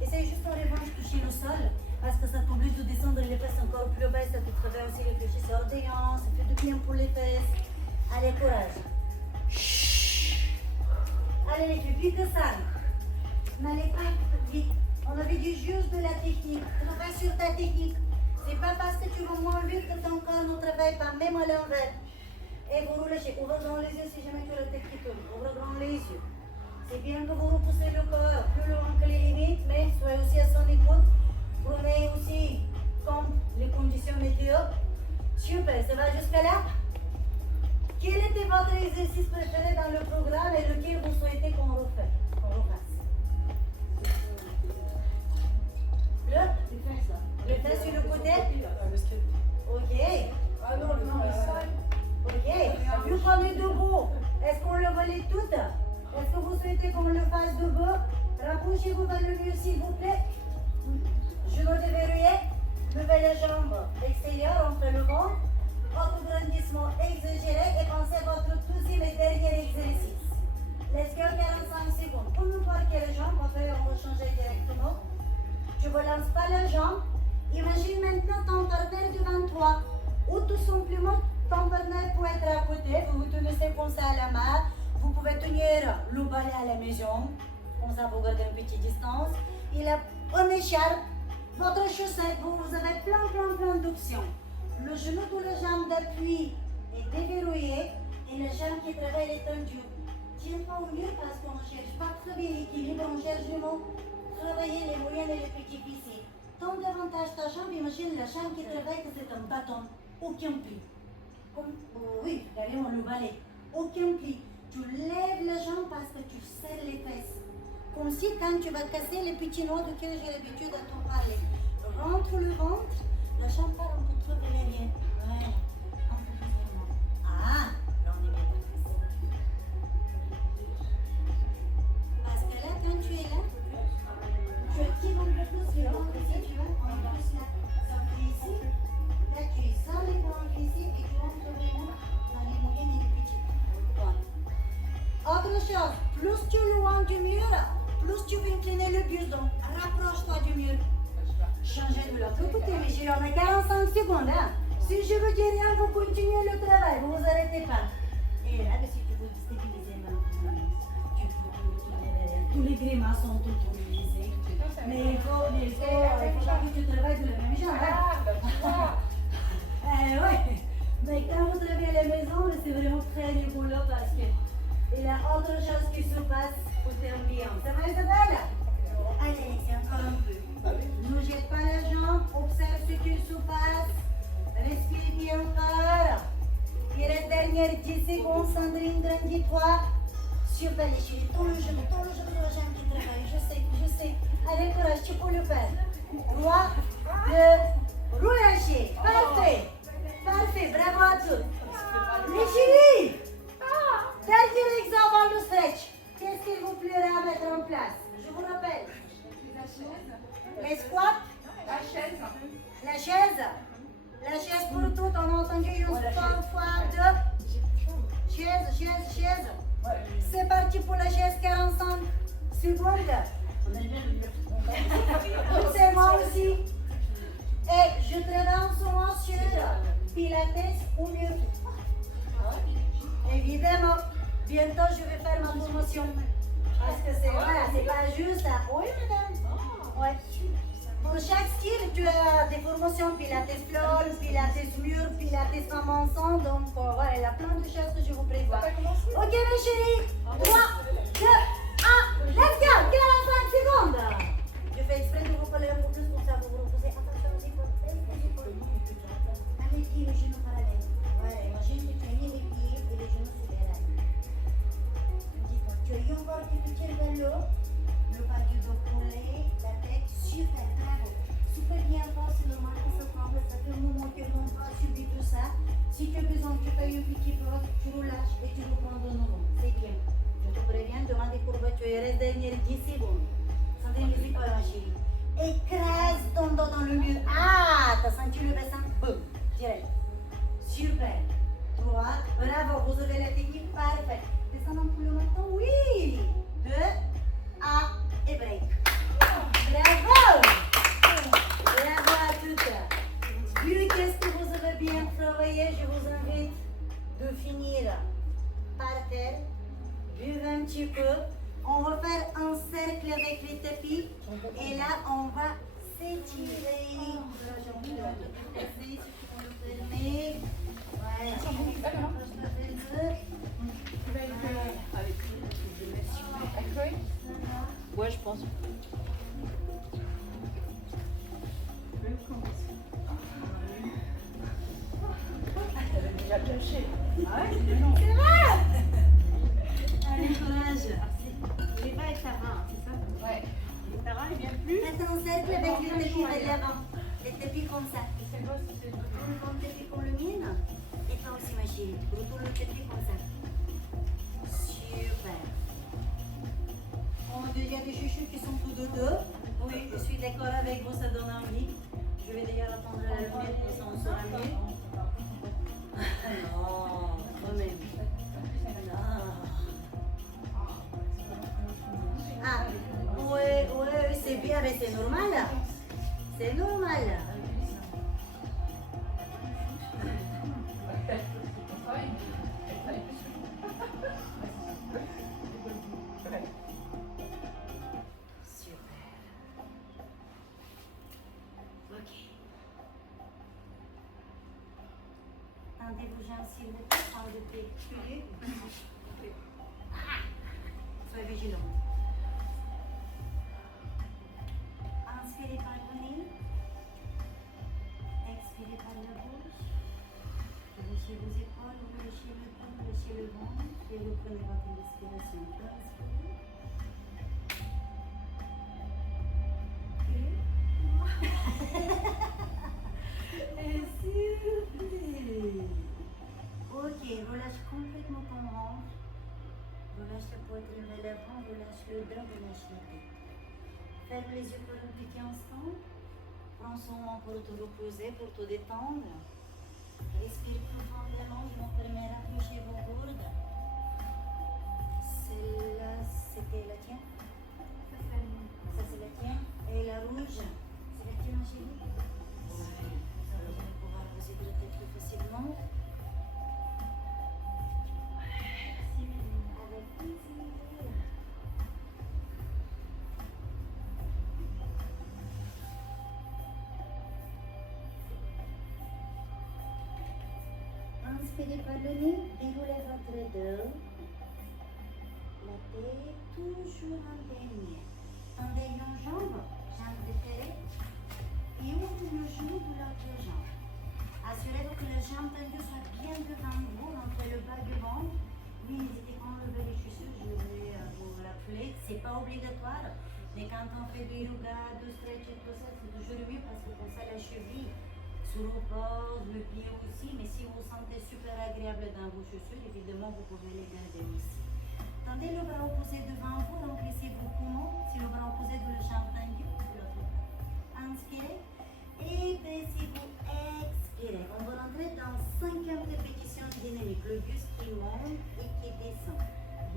Essaye juste en revanche de toucher le sol, parce que ça t'oblige de descendre les fesses encore plus bas, ça te travaille aussi les fléchis orteillants, ça fait du bien pour les fesses. Allez, courage. Allez les filles, plus que ça. N'allez pas vite. On avait dit juste de la technique. Travaille sur ta technique. C'est pas parce que tu vas moins vite que ton corps ne travaille pas, même à l'envers. Et vous relâchez. Ouvre grand les yeux si jamais tu as la tête qui tourne. Ouvre grand les yeux. C'est bien que vous repoussez le corps plus loin que les limites, mais soyez aussi à son écoute. Prenez aussi compte les conditions météo. Super, ça va jusqu'à là? Quel était votre exercice préféré dans le programme et lequel vous souhaitez qu'on refasse? Le fait sur le côté? Ok. Ah non, non, Ok. Vous prenez debout. Est-ce qu'on le valide toutes? Est-ce que vous souhaitez qu'on le fasse debout? Rapprochez-vous vers le mur s'il vous plaît. Genou déverrouillé. Levez les jambes extérieures entre le ventre. Autograndissement exagéré et pensez à votre deuxième et dernier exercice. Let's go, 45 secondes. Pour nous voir quelle jambe, on va changer directement. Tu ne relances pas la jambe. Imagine maintenant ton partenaire devant toi. Ou tout simplement, ton partenaire peut être à côté. Vous vous tenez comme ça à la main. Vous pouvez tenir le balai à la maison. Comme ça, vous gardez une petite distance. Il a une écharpe, votre chaussette. Vous avez plein d'options. Le genou de la jambe d'appui est déverrouillé et la jambe qui travaille est tendue. Tiens pas au mieux parce qu'on ne cherche pas très bien l'équilibre, on cherche vraiment travailler les moyennes et les petits ici. Tends davantage ta jambe, imagine la jambe qui travaille que c'est un bâton, aucun pli. Comme, oui, carrément le balai, aucun pli. Tu lèves la jambe parce que tu serres les fesses. Comme si quand tu vas casser les petits noix duquel j'ai l'habitude à t'en parler. Rentre le ventre. La jambe part un peu trop de l'arrière. Ouais, un peu plus vraiment. Ah, là on est bien. Parce que là, quand tu es là, tu actives un peu plus le ventre ici, tu vois, on est plus là. Ça fait ici. Là, tu es sans les ventres ici et tu rentres vraiment dans les moyennes et les petites. Ouais. Autre chose, plus tu es loin du mur, plus tu veux incliner le buste. Donc, rapproche-toi du mur. Changez de l'autre côté, mais j'ai en a 45 secondes. Hein. Si je vous dis rien, vous continuez le travail, vous ne vous arrêtez pas. Et là, si tu veux déstabiliser maintenant, tu peux tourner derrière. Tous les grimaces sont autorisés. Mais il faut pas que tu travailles de la même jambe. Ouais. Mais quand vous travaillez à la maison, c'est vraiment très rigolo parce que il y a autre chose qui se passe côté ambiance. Ça va, Isabelle? Allez, c'est encore un peu. Ne jette pas la jambe, observe ce qui se passe. Respire bien encore. Il reste dernière 10 secondes. Sandrine, grandis-toi. Super, les chéris. Tout le genou de la jambe qui travaille. Je sais. Allez, courage, tu peux le faire. Droit, le relâcher. Parfait. Bravo à tous. Les chéris. Dernier exemple, le stretch. Qu'est-ce qu'il vous plaira à mettre en place? Je vous rappelle. La chaise. Les squats. La chaise. La chaise. La chaise pour tout. On a entendu une fois deux. Chaise. C'est parti pour la chaise, 45 secondes. C'est moi aussi. Et je travaille en ce moment sur Pilates ou mieux. Évidemment, bientôt je vais faire ma promotion. Parce que c'est voilà, c'est pas juste. Oui, madame. Ouais. Pour chaque style, tu as des formations Pilates floor, Pilates mur, Pilates femme ensemble. Donc voilà, il y a plein de choses que je vous prévois. Ok, mes chéris. 3, 2, 1. Let's go. 45 secondes. Je fais exprès de vous coller un peu plus pour ça. Vous vous reposez. Attention aux épaules. Avec les genoux parallèles. Voilà, imagine que tu as mis les pieds et les genoux sur les rails. Tu as eu encore tes pieds vers le haut. Le bas du dos collé, la tête super, bravo. Super bien fort, c'est normal que ça tremble, ça fait un moment que l'on va subir tout ça. Si tu as besoin, tu fais une petite pause, tu relâches et tu reprends de nouveau. C'est bien. Je te préviens, demande des courbatures, il reste dernière 10 secondes. Sandrine, les épaules, ma chérie. Écrase ton dos dans le mur. Ah, t'as senti le bassin? Boum, direct. Super. Droite, bravo, vous avez la technique parfaite. Descends un peu le menton, oui. 2, 1 et break. Bravo! Bravo à toutes. Vu qu'est-ce que vous avez bien travaillé, je vous invite de finir par terre. Buvez un petit peu. On va faire un cercle avec les tapis. Et là, on va s'étirer. Si tu peux le fermer. Ouais. Avec Chloé. Ouais, je pense. Déjà caché. C'est vrai! Allez, courage. Je vais pas être Sarah, c'est ça? Ouais. Sarah, elle vient plus. Faites un cercle avec les tapis vers l'avant. Les tapis comme ça. C'est quoi c'était Un tapis comme le mien. Et toi aussi, ma chérie. Retourne le tapis comme ça. Super. Il y a des chouchous qui sont tous deux. Oui, je suis d'accord avec vous, ça donne envie. Je vais d'ailleurs attendre la lumière, comme ça on sera mieux. Non, quand même. Non. Ah, oui, c'est bien, mais c'est normal. C'est normal. Tendez-vous jambes s'il vous plaît, sans le pied. Soyez vigilant. Inspirez par le nez. Expirez par la bouche. Relâchez vos épaules, relâchez le cou, relâchez le ventre et reprenez votre respiration. Inspirez. Et soufflez. Ok, relâche complètement ton ventre. Relâche la poitrine vers l'avant, relâche le dos, relâche la tête. Ferme les yeux pour un petit instant. Prends son moment pour te reposer, pour te détendre. Respire profondément, je vous permets d'approcher vos gourdes. Celle-là, c'était la tienne? Ça, c'est la tienne. Et la rouge, c'est la tienne, chérie? Vous allez pouvoir vous hydrater plus facilement. Avec plaisir. Inspirez par le nez, déroulez votre dos. La tête toujours en dernier. Tendez une jambe déterrée. Et ouvre le genou de l'autre jambe. Assurez obligatoire. Mais quand on fait du yoga, du stretch et tout ça, c'est toujours mieux parce que pour ça, la cheville se repose, le pied aussi. Mais si vous vous sentez super agréable dans vos chaussures, évidemment, vous pouvez les garder ici. Tendez le bras opposé devant vous, remplissez vos poumons. Si le bras opposé de le jambe tendue, l'autre. Inspirez et baissez-vous, expirez. On va rentrer dans 5e répétition dynamique. Le buste qui monte et qui descend.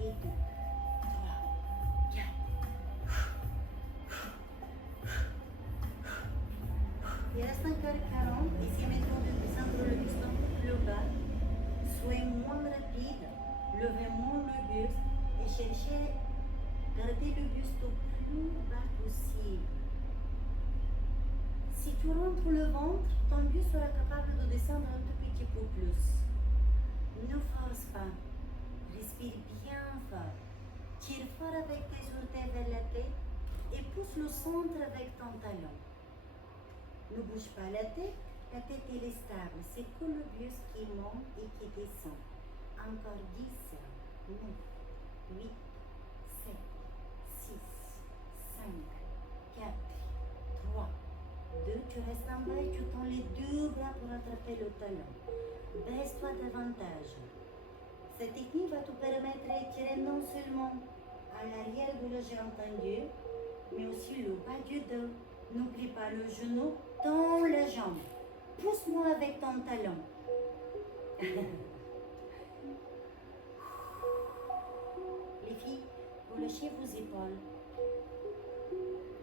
Et 2, 3, 4. Il reste encore 40. Essayez maintenant de descendre le buste un peu plus bas. Soyez moins rapide. Levez moins le buste. Et cherchez, gardez le buste au plus bas possible. Si tu rentres le ventre, ton buste sera capable de descendre un tout petit peu plus. Ne force pas. Respire bien fort. Tire fort avec tes orteils vers la tête et pousse le centre avec ton talon. Ne bouge pas la tête elle est stable. C'est que le buste qui monte et qui descend. Encore 10, 9, 8, 7, 6, 5, 4, 3, 2. Tu restes en bas et tu tends les 2 bras pour attraper le talon. Baisse-toi davantage. Cette technique va te permettre d'étirer non seulement à l'arrière de la jambe tendue, mais aussi le bas du dos. N'oublie pas le genou dans la jambe. Pousse-moi avec ton talon. Les filles, vous lâchez vos épaules.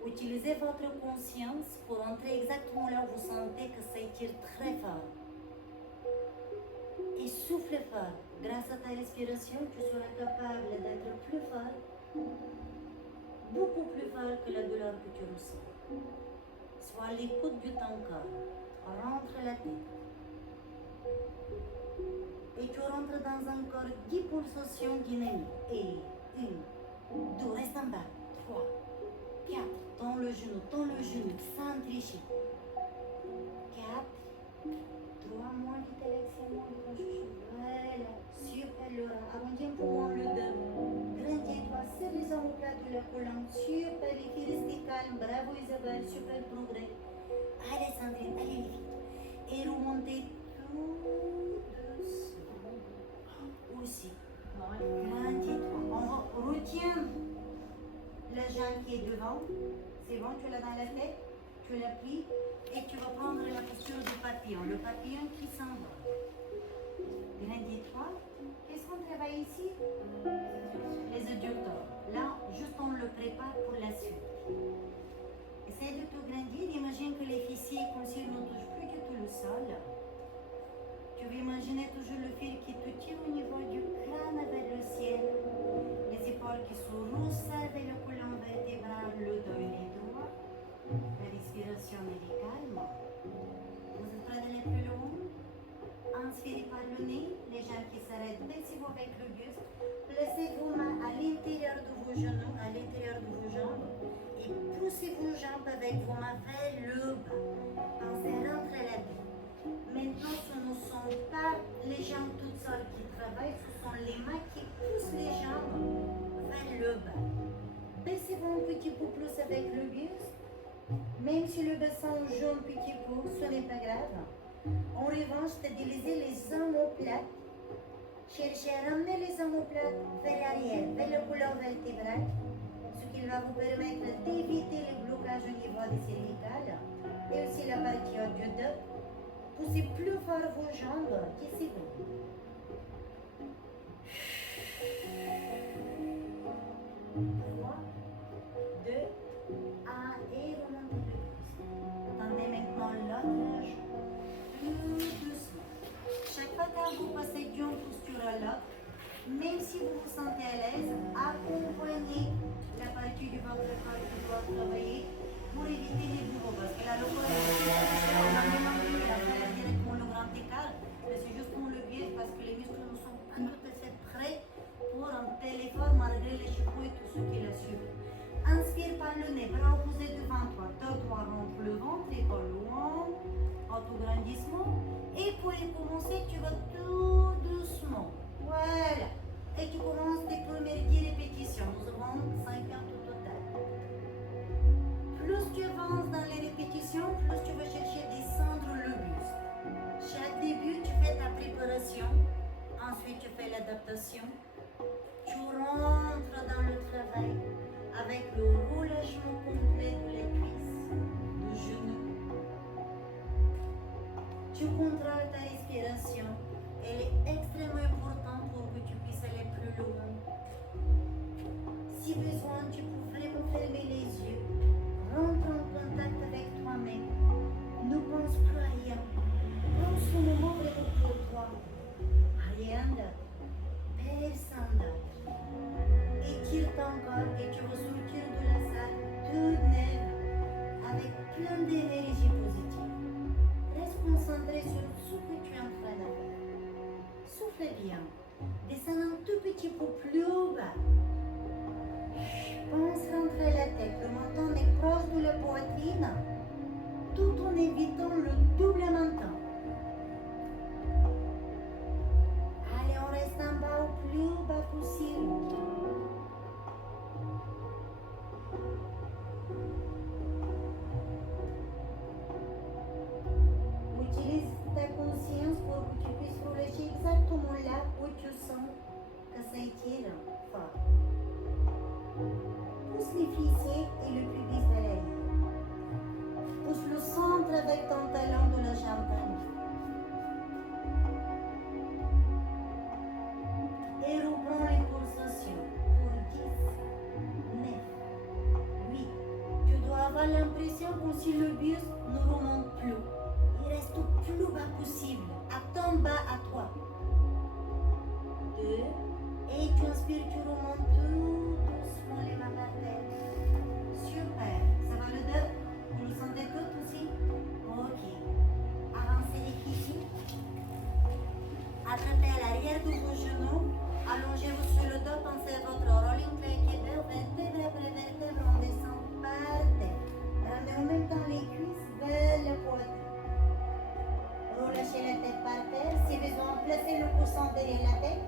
Utilisez votre conscience pour entrer exactement là où vous sentez que ça étire très fort. Et souffle fort. Grâce à ta respiration, tu seras capable d'être plus fort, beaucoup plus fort que la douleur que tu ressens. Sois à l'écoute de ton corps. Rentre la tête. Et tu rentres dans un corps 10 pulsations dynamiques. Et 1, 2, reste en bas. 3, 4, tends le genou, sans tricher. 4, 3, moins vite Alexia, moins vite chouchou. Voilà, super Laura. Arrondis un peu moins le dos. Grandis-toi, serre les omoplates de la colonne. Super, les filles, restez calmes. Bravo Isabelle, super progrès. Allez Sandrine, allez vite. Et remontez tout doucement. Aussi. Grandis-toi. On retient la jambe qui est devant. C'est bon, tu l'as dans la tête. Tu la plies et tu vas prendre la posture du papillon. Le papillon qui s'en va. Grandis-toi. Qu'est-ce qu'on travaille ici? Les adducteurs. Là, juste on le prépare pour la suite. Essaye de te grandir. Imagine que les fessiers comme s'ils ne touchent plus du tout le sol. Tu vas imaginer toujours le fil qui te tire au niveau du crâne vers le ciel. Les épaules qui se resserrent vers le colonne vertébrale, le dos il est droit. La respiration elle est calme. Vous êtes prêts d'aller plus loin? Inspirez par le nez, les jambes qui s'arrêtent, baissez-vous avec le buste. Placez vos mains à l'intérieur de vos genoux, à l'intérieur de vos jambes. Et poussez vos jambes avec vos mains vers le bas. Pensez à rentrer la vie. Maintenant, ce ne sont pas les jambes toutes seules qui travaillent, ce sont les mains qui poussent les jambes vers le bas. Baissez-vous un petit peu plus avec le buste. Même si le bassin jaune petit peu, ce n'est pas grave. En revanche, stabilisez les omoplates. Cherchez à ramener les omoplates vers l'arrière, vers le colonne vertébrale, ce qui va vous permettre d'éviter les blocages au niveau des cervicales et aussi la partie haute du dos. Poussez plus fort vos jambes, qui c'est bon. 3, 2, 1 et remontez le buste. Tendez maintenant l'autre jambe. Tout doucement. Chaque fois que vous passez d'une posture à l'autre, même si vous vous sentez à l'aise, accompagnez la partie du ventre qui doit travailler pour éviter les bourreaux. Parce que la locomotion, on a faire directement le grand écart, mais c'est juste pour le biais parce que les muscles ne sont pas tout à fait prêts pour un tel effort malgré les chevaux et tout ce qui la suivent. Inspire par le nez, bras opposés devant toi, dos droit rentre le ventre, épaule loin, autograndissement. Et pour y commencer, tu vas tout doucement. Voilà. Et tu commences tes premières 10 répétitions. Nous avons 50 au total. Si besoin, tu peux vraiment fermer les yeux. Rentre en contact avec toi-même. Ne pense plus à rien. Prends ce moment vraiment pour toi. Rien d'autre. Personne d'autre. Étire ton corps et tu vas sortir de la salle toute neuve, avec plein d'énergie positive. Reste concentré sur ce que tu es en train de faire. Souffle bien. Descends un tout petit peu plus bas. Pense rentrer la tête. Le menton est proche de la poitrine, tout en évitant le double menton. Allez, on reste en bas au plus bas possible. Utilise ta conscience pour que tu puisses relâcher exactement là où tu sens que ça étire fort. Pousse les fessiers et le pubis vers l'arrière. Pousse le centre avec ton talon de la jambe tendue. Et reprends les pulsations pour 10, 9, 8. Tu dois avoir l'impression comme si le bus ne remonte plus. Il reste au plus bas possible, à ton bas à toi. 2. Et tu inspires, tu remontes tout doucement les mains par terre. Super. Ça va le 2? Vous le sentez tout aussi? Ok. Avancez les cuisses. Attrapez à l'arrière de vos genoux. Allongez-vous sur le dos. Pensez à votre rolling vertèbre, vertèbre après vertèbre. On descend par terre. Ramenez en même temps les cuisses vers la poitrine. Relâchez la tête par terre. Si besoin, placez le coussin derrière la tête.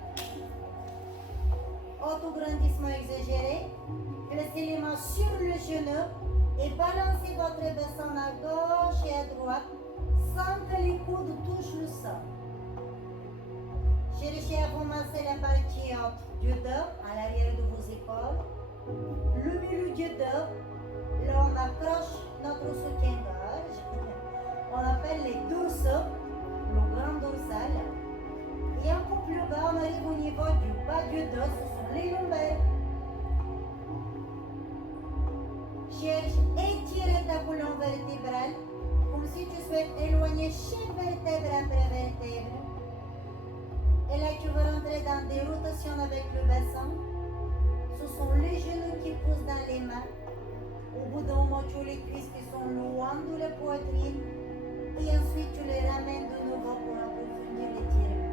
Autograndissement exagéré. Placez les mains sur le genou et balancez votre bassin à gauche et à droite sans que les coudes touchent le sol. Cherchez à vous masser la partie haute du dos, à l'arrière de vos épaules. Le milieu du dos, là on accroche notre soutien-gorge. On appelle les dorsaux, le grand dorsal. Et un peu plus bas, on arrive au niveau du bas du dos, ce sont les lombaires. Cherche, étire ta colonne vertébrale, comme si tu souhaites éloigner chaque vertèbre après vertèbre. Et là, tu vas rentrer dans des rotations avec le bassin. Ce sont les genoux qui poussent dans les mains. Au bout d'un moment, tu as les cuisses qui sont loin de la poitrine. Et ensuite, tu les ramènes de nouveau pour approfondir l'étirement.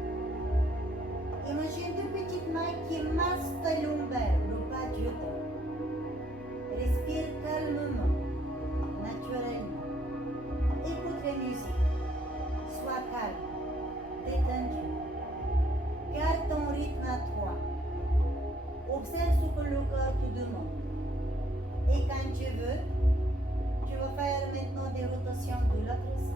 Imagine deux petites mains qui massent ta lombaire, le bas du dos. Respire calmement, naturellement. Écoute la musique. Sois calme, détendu. Garde ton rythme à toi. Observe ce que le corps te demande. Et quand tu veux, tu vas faire maintenant des rotations de l'autre sens.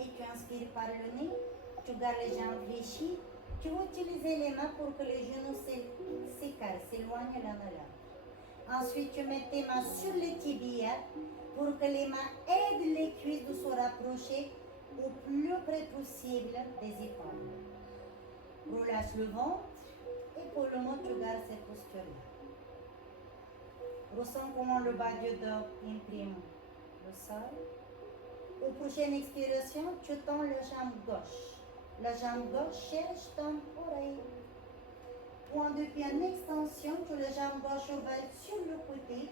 Et tu inspires par le nez, tu gardes les jambes fléchies, tu vas utiliser les mains pour que les genoux s'écartent, s'éloignent l'un à l'autre. Ensuite, tu mets tes mains sur les tibias pour que les mains aident les cuisses de se rapprocher au plus près possible des épaules. Relâche le ventre et pour le moment, tu gardes cette posture-là. Ressens comment le bas du dos imprime le sol. Aux prochaines expirations, tu tends la jambe gauche. La jambe gauche cherche ton oreille. Point de pied en extension, tu la jambe gauche ouverte sur le côté.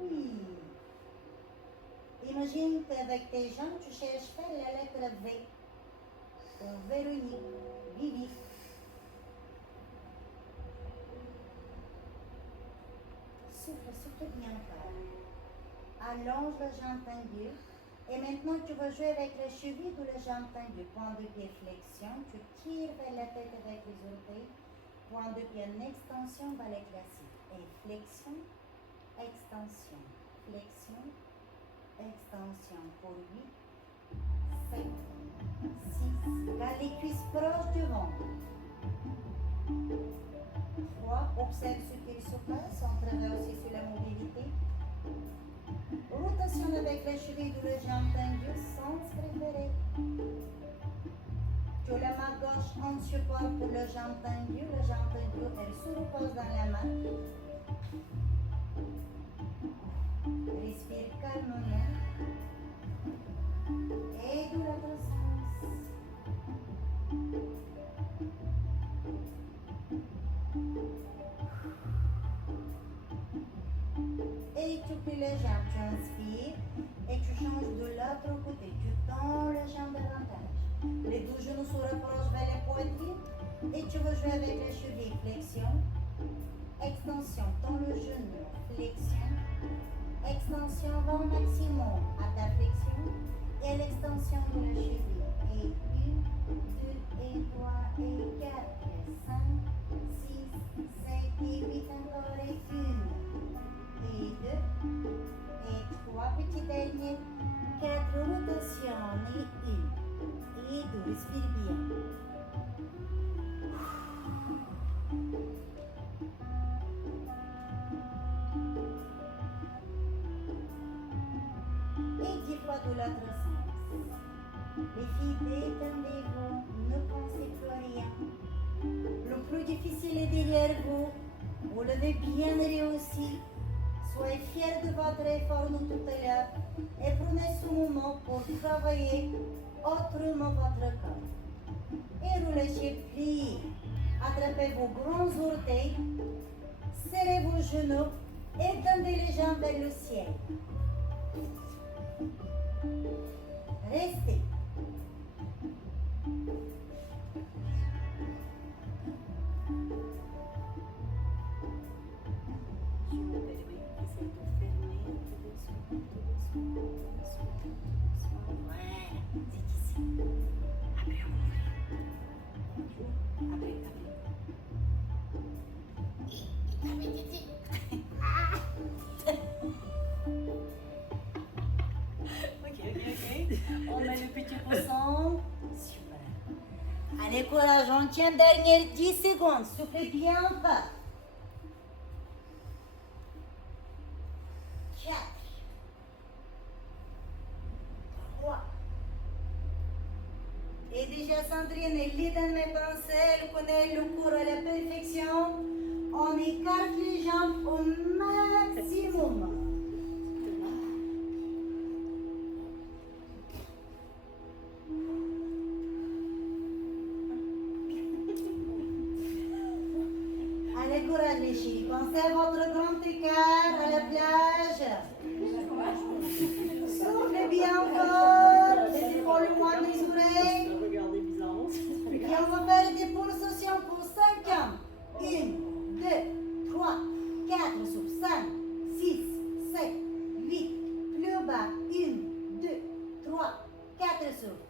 Oui. Imagine qu'avec tes jambes, tu cherches faire la lettre V. Pour Véronique, Vivi. Souffle bien fort. Allonge la jambe tendue. Et maintenant, tu vas jouer avec la cheville de la jambe tendue. Point de pied flexion, tu tires vers la tête avec les orteils. Point de pied en extension, balai classique. Et flexion, extension, flexion, extension. Pour 8, 7, 6. Garde les cuisses proches du ventre. observe ce qu'il se passe. On travaille aussi sur la mobilité. Rotation avec les chevilles de la jambe tendue, sens préféré. Que la main gauche en support pour la jambe tendue, elle se repose dans la main. Respire calmement. Et de l'autre sens. Et tu plies les jambes, tu inspires et tu changes de l'autre côté. Tu tends les jambes davantage. Les deux genoux se rapprochent vers la poitrine et tu vas jouer avec les chevilles. Flexion, extension, tends le genou, flexion, extension, va au maximum à ta flexion et l'extension de la cheville. Et 1, 2 et 3 et 4, 5, 6, 7 et 8 encore et 1. Et 2 et 3, petit dernier, 4 rotations et 1 et 2, respire bien. Et 10 fois de l'autre sens. Les filles, détendez-vous, ne pensez plus à rien. Le plus difficile est derrière vous. Vous l'avez bien réussi. Soyez fiers de votre effort de tout à l'heure et prenez ce moment pour travailler autrement votre corps. Et relâchez, pliez. Attrapez vos grands orteils, serrez vos genoux et tendez les jambes vers le ciel. Restez. Je me permets d'essayer de fermer tout doucement, tout doucement, tout doucement, tout doucement. Voilà, c'est ici. Après, on ouvre. Après. Ok. On met le petit poussin. Super. Allez, courage, on tient dernière 10 secondes. Soufflez bien fort. 4, 3. Et déjà, Sandrine est liée dans mes pensées. Elle connaît le cours à la perfection. On écarte les jambes au maximum. Allez, courage les chéris. Pensez à votre grand écart à la plage. Soufflez bien fort. Les épaules loin des oreilles. Regardez bizarrement. Et on va faire des pulsations pour 5 ans. 1, 2, 3, 4, souffle. 5, 6, 7, 8. Plus bas. 1, 2, 3, 4, souffle.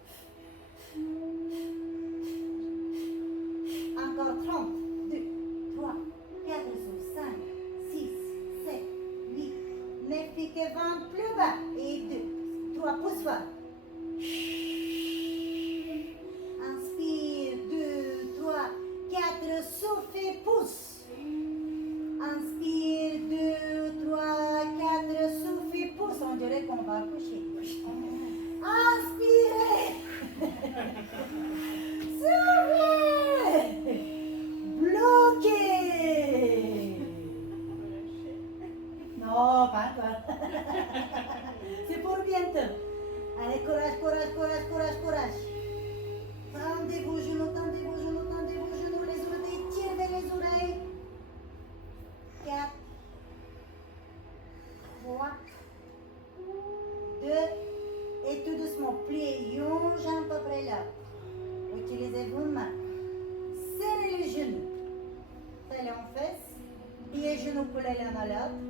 Encore 30. 2, 3, 4, souffle. 5, 6, 7, 8, 9, piquez 20, plus bas. Et 2, 3, pousse fort. Inspire, 2, 3, 4, souffle et pousse. Inspire, 2, 3, 4, souffle et pousse. On dirait qu'on va accoucher. Inspirez. Soufflez. Bloquez. Non, pas encore. C'est pour bientôt. Allez, courage, courage, courage, courage, courage. Tendez vos genoux, tendez vos genoux, tendez vos genoux. Les orteils, tirez vers les oreilles. 4, 3, 2, et tout doucement, pliez une jambe après l'autre. Utilisez vos mains. Serrez les genoux. Talons en fesse. Pliez les genoux collés l'un à l'autre.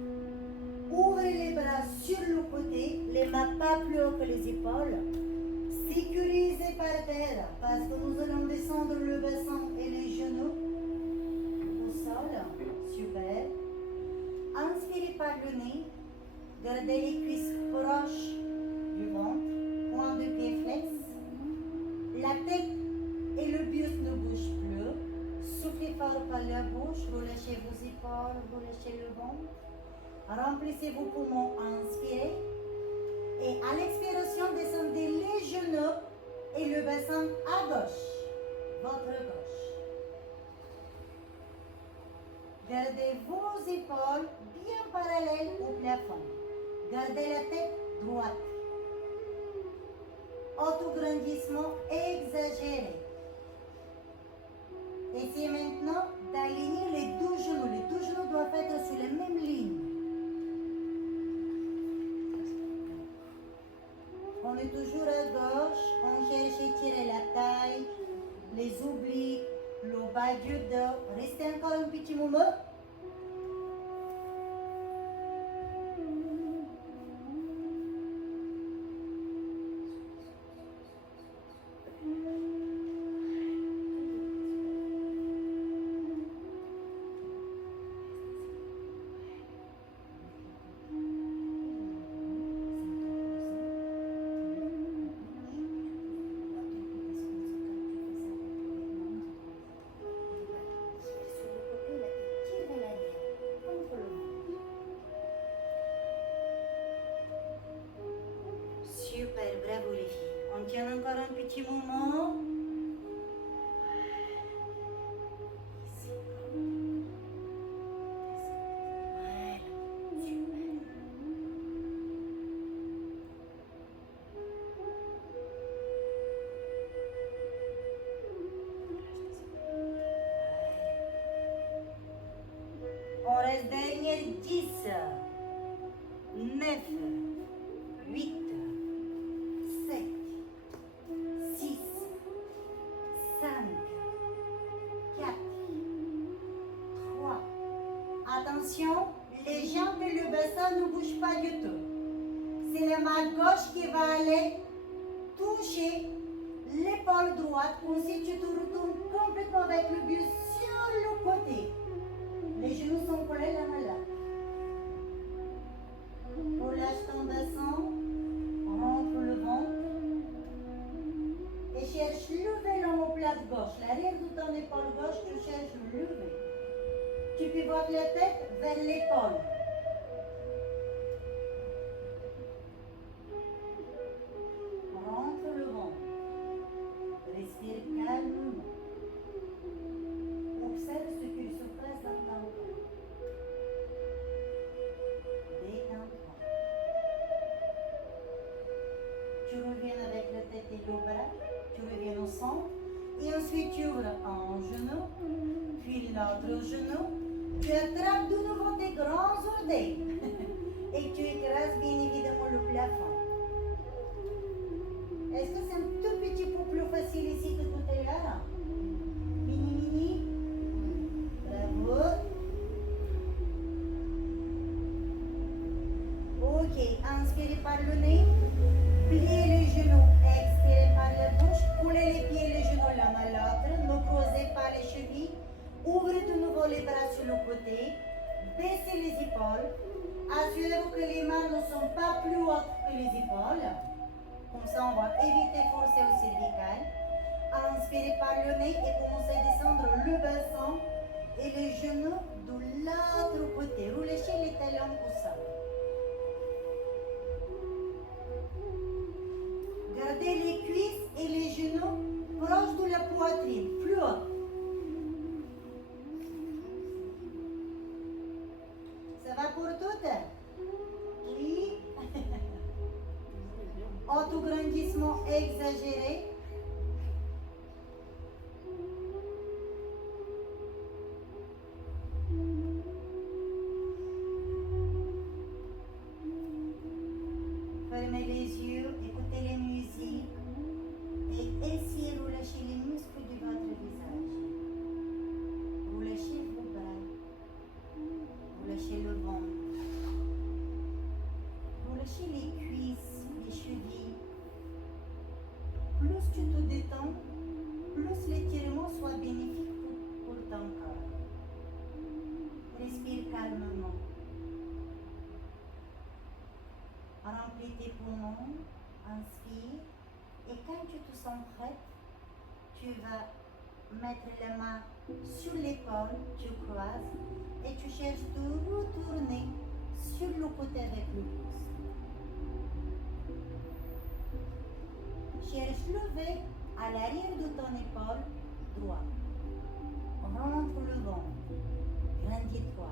Ouvrez les bras sur le côté, les mains pas plus haut que les épaules. Sécurisez par terre parce que nous allons descendre le bassin et les genoux au sol. Super. Inspirez par le nez. Gardez les cuisses proches du ventre. Point de pied flex. La tête et le buste ne bougent plus. Soufflez fort par la bouche, relâchez vos épaules, relâchez le ventre. Remplissez vos poumons, inspirez. Et à l'expiration, descendez les genoux et le bassin à gauche, votre gauche. Gardez vos épaules bien parallèles au plafond. Gardez la tête droite. Autograndissement exagéré. Essayez maintenant d'aligner les deux genoux. Les deux genoux doivent être sur la même ligne. On est toujours à gauche. On cherche à étirer la taille, les obliques, le bas du dos. Restez encore un petit moment. Super, bravo les filles. On tient encore un petit moment. Ici. Voilà, super. On reste derrière 10, 9, 8, 7, 6, 5, 4, 3. Attention, les jambes et le bassin ne bougent pas du tout. C'est la main gauche qui va aller toucher l'épaule droite. Ensuite, tu te retournes complètement avec le buste sur le côté. Les genoux sont collés l'un à l'autre. Relâche ton bassin, rentre le ventre et cherche lever l'omoplate gauche. L'arrière de ton épaule gauche, tu cherches lever. Tu pivotes la tête vers l'épaule. Rentre le ventre. Respire calmement. Observe ce qu'il se passe dans ton corps. Détends-toi. Tu reviens avec la tête et le bras. Tu reviens au centre. Et ensuite tu ouvres un genou, puis l'autre genou. Tu attrapes de nouveau tes grands orteils. Et tu écrases bien évidemment le plafond. Est-ce que c'est un tout petit peu plus facile ici que tout à l'heure? Mini, mini. Bravo. Ok, inspirez par le nez. Pliez les genoux. Expirez par la bouche. Coulez les pieds et les genoux l'un à l'autre. Ne creusez pas les chevilles. Ouvrez de nouveau les bras sur le côté. Baissez les épaules. Assurez-vous que les mains ne sont pas plus hautes que les épaules. Comme ça, on va éviter de forcer au cervical. Inspirez par le nez et commencez à descendre le bassin et les genoux de l'autre côté. Relâchez les talons au sol. Gardez les cuisses et les genoux proches de la poitrine, plus haut. Ça va pour toutes? Oui. Autograndissement exagéré. Fermez les yeux, écoutez les musiques et essayez de relâcher les muscles de votre visage. Relâchez vos bras, relâchez le ventre, relâchez les cuisses, les chevilles. Plus tu te détends, plus l'étirement soit bénéfique pour ton corps. Respire calmement. Remplis tes poumons, inspire, et quand tu te sens prête, tu vas mettre les mains sur l'épaule, tu croises et tu cherches de retourner sur le côté avec le pouce. Cherche lever à l'arrière de ton épaule droite. Rentre le ventre, grandis-toi.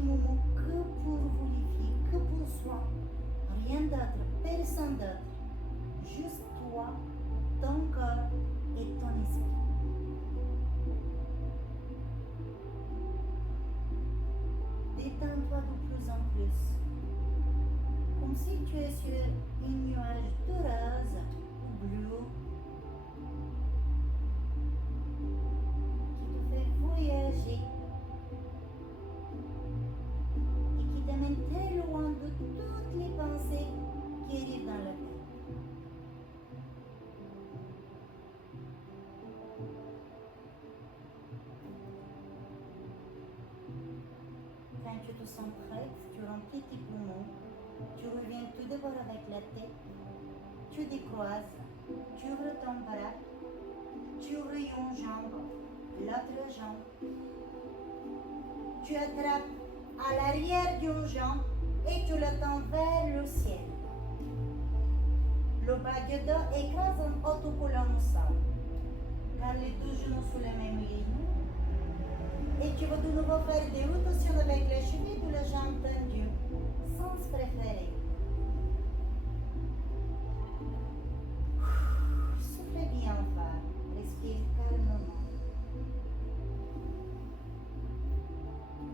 Moment que pour vous les filles, que pour soi, rien d'autre, personne d'autre, juste toi, ton corps et ton esprit. Détends-toi de plus en plus, comme si tu es sur un nuage de rose ou bleu qui te fait voyager très loin de toutes les pensées qui arrivent dans la tête. Quand tu te sens prête, tu remplis tes poumons, tu reviens tout d'abord avec la tête, tu décroises, tu ouvres ton bras, tu ouvres une jambe, l'autre jambe, tu attrapes à l'arrière d'une jambe et tu le tends vers le ciel. Le bas du dos écrase en autocollant au sol. Garde les deux genoux sous la même ligne. Et tu vas de nouveau faire des rotations avec les chevilles de la jambe tendue, sens préféré. Souffle bien fort, respire calmement.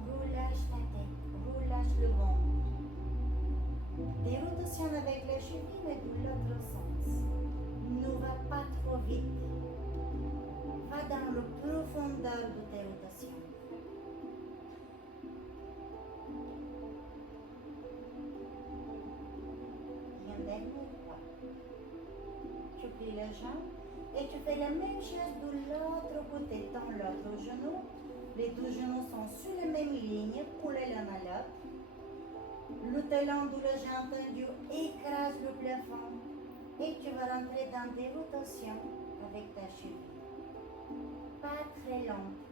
Relâche ta tête, relâche le ventre. Des rotations avec les chevilles, mais de l'autre sens. Ne va pas trop vite. Va dans la profondeur de tes rotations. Et un dernier pas. Tu plies les jambes et tu fais la même chose de l'autre côté. Tends l'autre genou. Les deux genoux sont sur la même ligne, collés l'un à l'autre. Le talon de la jambe tendue écrase le plafond et tu vas rentrer dans des rotations avec ta cheville. Pas très lente,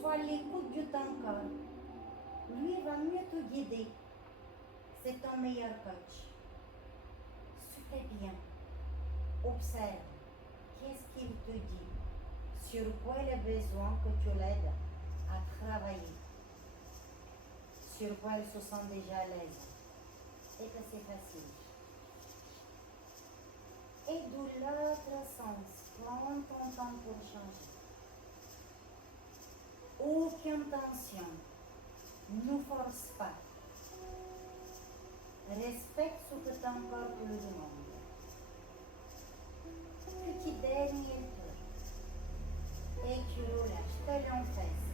sois l'écoute de ton corps. Lui va mieux te guider. C'est ton meilleur coach. Souffle bien. Observe. Qu'est-ce qu'il te dit? Sur quoi il a besoin que tu l'aides à travailler? Sur quoi il se sent déjà à l'aise? Et que c'est facile. Et de l'autre sens, prends ton temps pour changer. Aucune tension. Ne force pas. Respecte ce que ton corps te le demande. Petit dernier tour. Et tu relâches, talon fesse.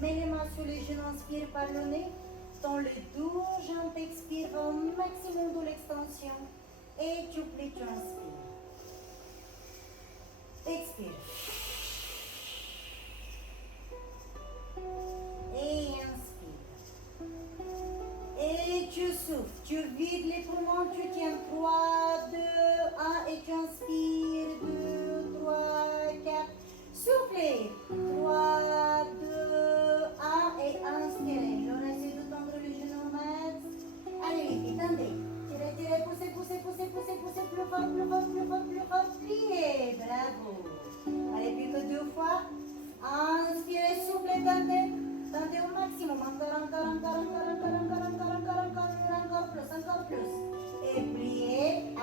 Mets les mains sur les genoux, inspire par le nez. Tends les deux jambes, expire au maximum de l'extension. Et tu plies, tu inspires. Expire. Et inspire. Et tu souffles. Tu vides les poumons, tu tiens 3, 2, 1 et tu inspires. 2, 3, 4. Soufflez. 3, 2, 1 et inspirez. On essaie de tendre les genoux max. Allez les filles, tendez. Tirez, tirez, poussez, poussez, poussez, poussez, poussez. Plus fort, plus fort, plus fort, plus fort. Pliez. Bravo. Allez, plus que 2 fois. Inspirez, soufflez, tendez. Tendez au maximum. Encore plus, encore plus. Et pliez.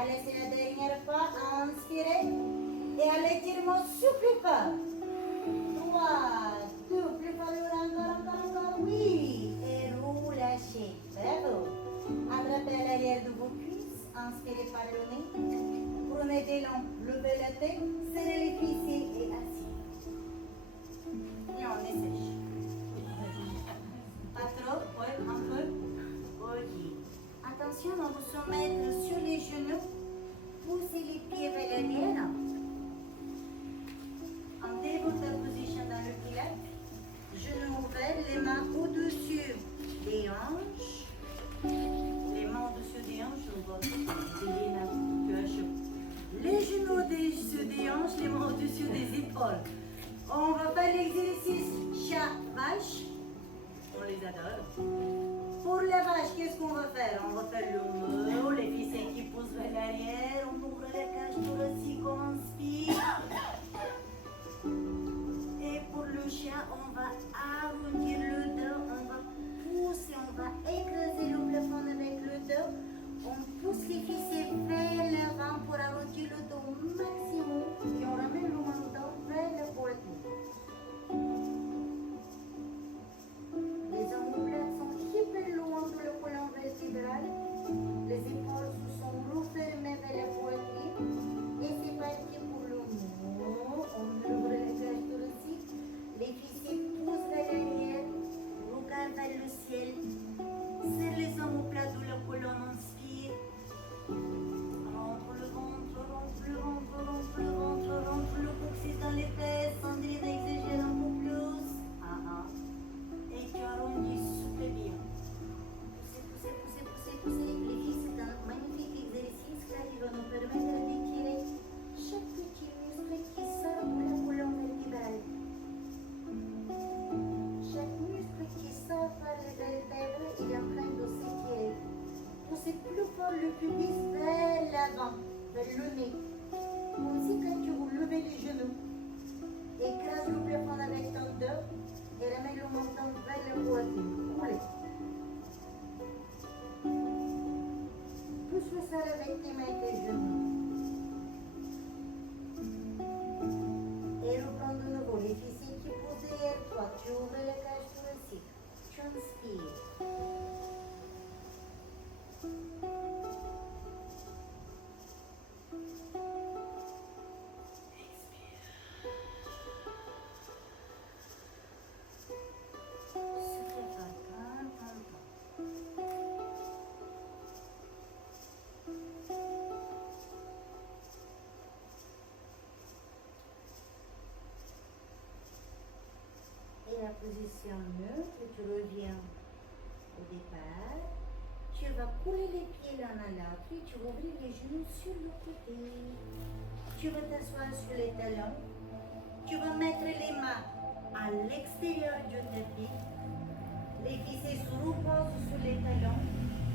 j'adore. Pour les vaches, qu'est-ce qu'on va faire? On va faire le mot, les ficelles qui poussent vers l'arrière, on ouvre la cage thoracique, on inspire. Et pour le chien, on va arrondir le dos, on va pousser, on va écraser le plafond avec le dos. On pousse les ficelles vers l'avant pour arrondir le dos au maximum et on ramène le menton vers la poitrine. Les omoplates sont hyper loin de la colonne vertébrale. Les épaules se sont refermées vers la poitrine. Et c'est parti pour le mot. On ouvre la cage thoracique. Les ficelles poussent vers l'arrière. Regarde vers le ciel. Serre les omoplates de la colonne. Inspire. Rentre le ventre, rentre le ventre, rentre le ventre, rentre le coccyx dans les fesses. Sandrine exagère un peu plus. Et tu arrondis super bien. Poussez, poussez, poussez, poussez, poussez. Les filles, c'est un magnifique exercice car il va nous permettre d'étirer chaque petit muscle qui sort de la colonne vertébrale. Chaque muscle qui sort par les vertèbres, il est en train de s'étirer. Poussez plus fort le pubis vers l'avant, vers le nez. Comme si quand tu vous levez les genoux. Écrase le plafond avec ton dos. Et ramène le menton vers le poitrine. Roulez. Pousse le sol avec tes mains et tes genoux. Et reprends de nouveau les ficelles qui poussent derrière toi. Tu ouvres la cage thoracique. Tu inspires. Et la position neutre, tu reviens au départ. Tu vas couler les pieds l'un à l'autre et tu vas ouvrir les genoux sur le côté. Tu vas t'asseoir sur les talons. Tu vas mettre les mains à l'extérieur du tapis. Les ficelles se reposent sur les talons.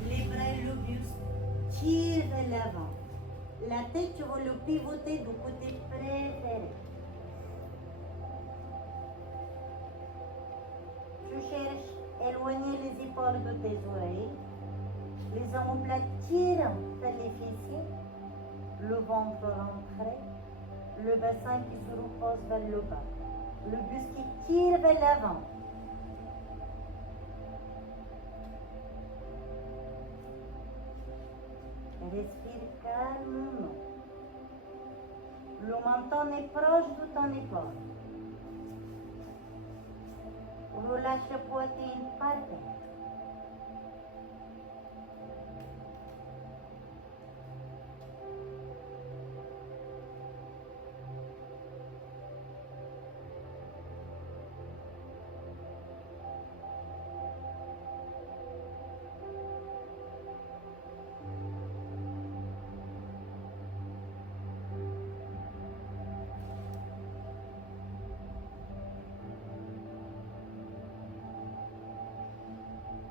Les bras et le buste tirent vers l'avant. La tête, tu vas le pivoter du côté préféré. Tu cherches à éloigner les épaules de tes oreilles. Les omoplates tirent vers les fessiers. Le ventre rentré. Le bassin qui se repose vers le bas. Le buste qui tire vers l'avant. Respire calmement. Le menton est proche de ton épaule. Relâche la poitrine par terre.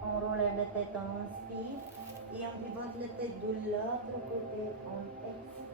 On relève la tête, on inspire et on pivote la tête de l'autre côté, on expire.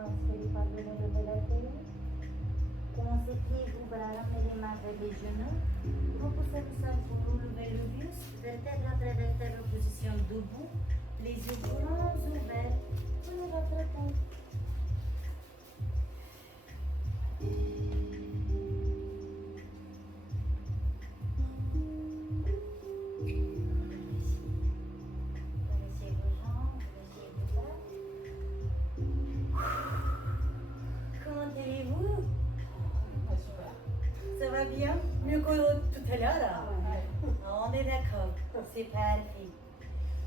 Inspirez par le milieu de la tête. Concentrez vous bras, ramenez les mains vers les genoux. Repoussez le sol pour relever le buste. Vertèbre après vertèbre, position debout. Les yeux grands ouverts. Prenez votre temps. c'est parfait.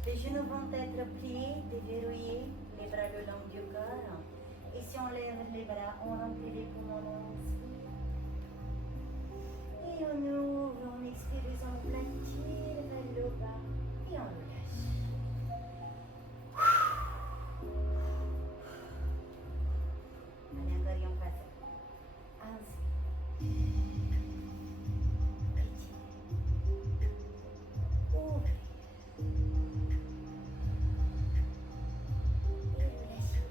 Les genoux vont être pliés, déverrouillés, les bras le long du corps. Et si on lève les bras, on remplit les poumons. Et on ouvre, on expire, on tire vers le bas et on relâche. Allez, encore et on passe. Inspire. Étire. Ouvre. Et relâchez.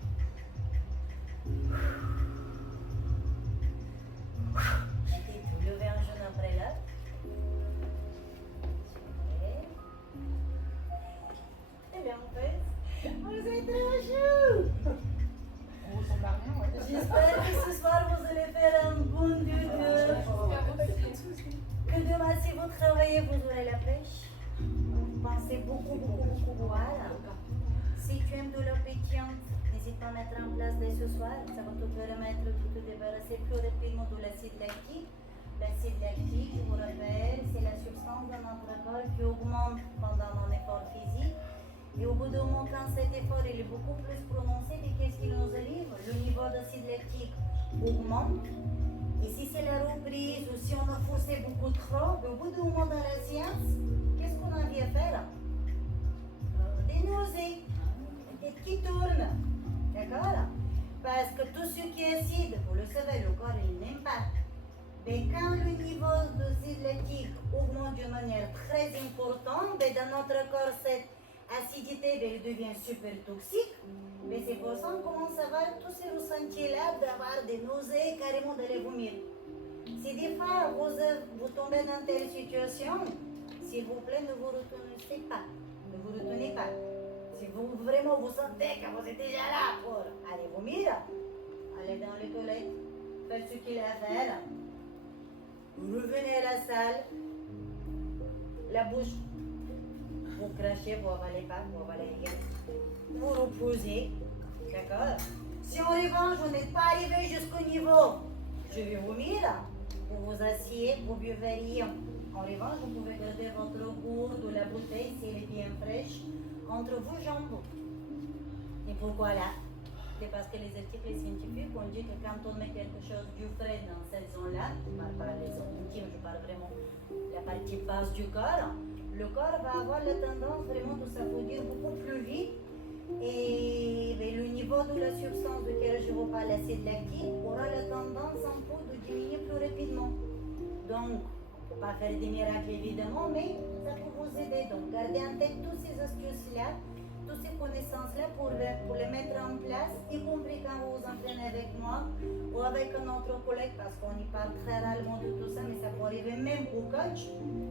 Jetez tout, levez un genou après l'autre. Et bien on fait. Vous êtes trop chou. On ressemble à rien, ouais. J'espère que ce soir vous allez faire un bon dodo. Que demain si vous travaillez vous aurez la pêche. Pensez beaucoup. Voilà. Si tu aimes de l'eau pétillante, n'hésite pas à mettre en place dès ce soir. Ça va te permettre de te débarrasser plus rapidement de l'acide lactique. L'acide lactique, je vous rappelle, c'est la substance dans notre corps qui augmente pendant un effort physique. Et au bout d'un moment, quand cet effort il est beaucoup plus prononcé, mais qu'est-ce qui nous arrive? Le niveau d'acide lactique augmente. Et si c'est la reprise ou si on a forcé beaucoup trop, au bout d'un moment dans la science, qu'est-ce qu'on a envie à faire? Des nausées, des têtes qui tournent. D'accord? Parce que tout ce qui est acide, vous le savez, le corps il n'aime pas. Mais quand le niveau d'acide lactique augmente d'une manière très importante, ben dans notre corps, cette acidité ben, elle devient super toxique. Mais c'est pour ça qu'on commence à avoir tous ces ressentis-là d'avoir des nausées, carrément d'aller vomir. Si des fois vous tombez dans telle situation, s'il vous plaît, ne vous retenez pas. Ne vous retenez pas. Si vous vraiment vous sentez que vous êtes déjà là pour aller vomir, allez dans les toilettes, faites ce qu'il y a à faire. Vous revenez à la salle, la bouche, vous crachez, vous avalez pas, vous avalez rien. Vous reposez, d'accord? Si en revanche vous n'êtes pas arrivé jusqu'au niveau, je vais vomir, vous vous asseyez, vous buvez rien. En revanche, vous pouvez garder votre gourde ou la bouteille, si elle est bien fraîche, entre vos jambes. Et pourquoi là? C'est parce que les articles scientifiques ont dit que quand on met quelque chose du frais dans cette zone-là, je ne parle pas des zones intimes, je parle vraiment de la partie basse du corps, le corps va avoir la tendance vraiment de s'affaiblir beaucoup plus vite et le niveau de la substance de laquelle je vous parle, l'acide lactique, aura la tendance un peu de diminuer plus rapidement. Donc, on ne peut pas faire des miracles évidemment, mais ça peut vous aider. Donc, gardez en tête toutes ces astuces-là, toutes ces connaissances-là pour les mettre en place, y compris quand vous vous entraînez avec moi ou avec un autre collègue, parce qu'on y parle très rarement de tout ça, mais ça peut arriver même au coach.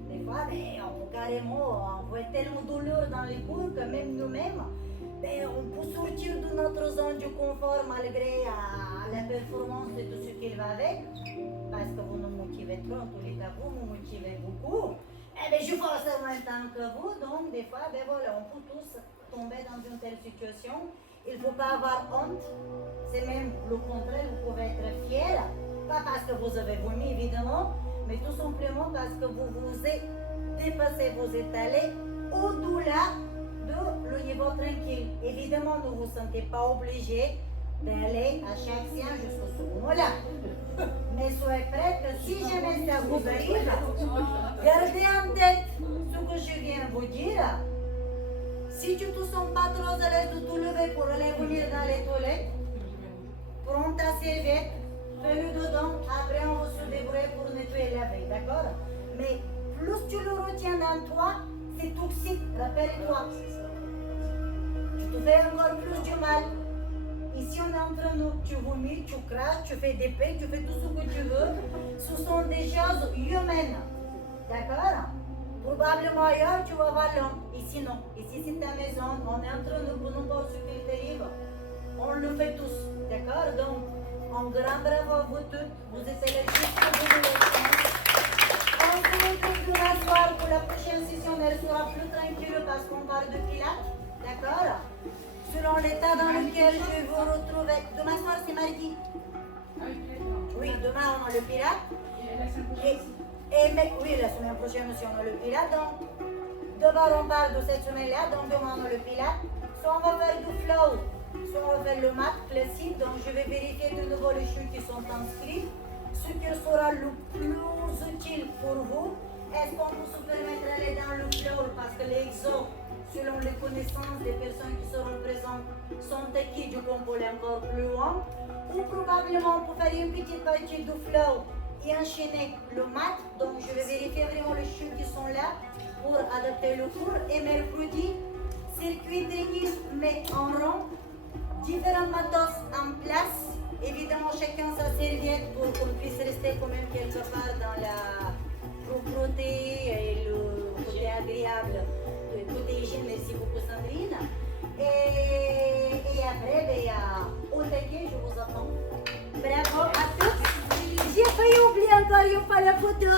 Des fois, on peut carrément envoyer tellement de douleur dans les cours que même nous-mêmes, on peut sortir de notre zone de confort malgré la performance de tout ce qui va avec, parce que vous nous motivez trop, en tous les cas, vous me motivez beaucoup. Je force en même temps que vous, donc des fois, voilà, on peut tous tomber dans une telle situation. Il ne faut pas avoir honte, c'est même le contraire, vous pouvez être fier, pas parce que vous avez vomi évidemment, mais tout simplement parce que vous vous êtes dépassé, vous êtes allé au-delà de le niveau tranquille. Évidemment, ne vous sentez pas obligé d'aller à chaque séance jusqu'au ce moment-là. Mais soyez prêts que si jamais ça vous arrive, gardez en tête ce que je viens de vous dire. Si tu ne te sens pas trop à l'aise de te lever pour aller venir dans les toilettes, prends ta serviette, fais-le dedans, après on va se débrouiller pour nettoyer la veille, d'accord? Mais plus tu le retiens dans toi, c'est toxique, rappelle-toi. Tu te fais encore plus du mal. Ici on est entre nous, tu vomis, tu craches, tu fais des paix, tu fais tout ce que tu veux. Ce sont des choses humaines, d'accord? Probablement ailleurs tu vas avoir l'homme, ici non. Ici c'est ta maison, on est entre nous, pour nous pas ce qui t'arrive. On le fait tous, d'accord? Donc, un grand bravo à vous toutes, vous êtes là jusqu'au bout de l'échange. On se retrouve demain soir pour la prochaine session, elle sera plus tranquille parce qu'on parle de pilates, d'accord? Selon l'état dans lequel je vais vous retrouver. Demain soir c'est mardi. Oui, demain on a le pilates. Et la semaine prochaine aussi. Oui, la semaine prochaine aussi on a le pilates. Donc, voir, on parle de cette semaine-là, donc demain on a le pilates. Soit on va faire du flow, soit on va faire le mat classique. Donc je vais vérifier de nouveau les chutes qui sont inscrits. Ce qui sera le plus utile pour vous. Est-ce qu'on peut se permettre d'aller dans le flow parce que les exos, selon les connaissances des personnes qui seront présentes, sont acquis, du coup on peut aller encore plus loin. Ou probablement on peut faire une petite partie du flow et enchaîner le mat. Donc je vais vérifier vraiment les chutes qui sont là pour adapter le cours. Et mercredi, circuit tennis mais en rond, différents matos en place. Évidemment chacun sa serviette pour qu'on puisse rester quand même quelque part dans la propreté et le côté agréable, le côté hygiène. Merci beaucoup Sandrine. Et après, au taquet, je vous attends. Bravo à tous. J'ai failli oublier encore une fois la photo.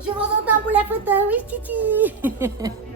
Je vous entends pour la photo, oui Titi.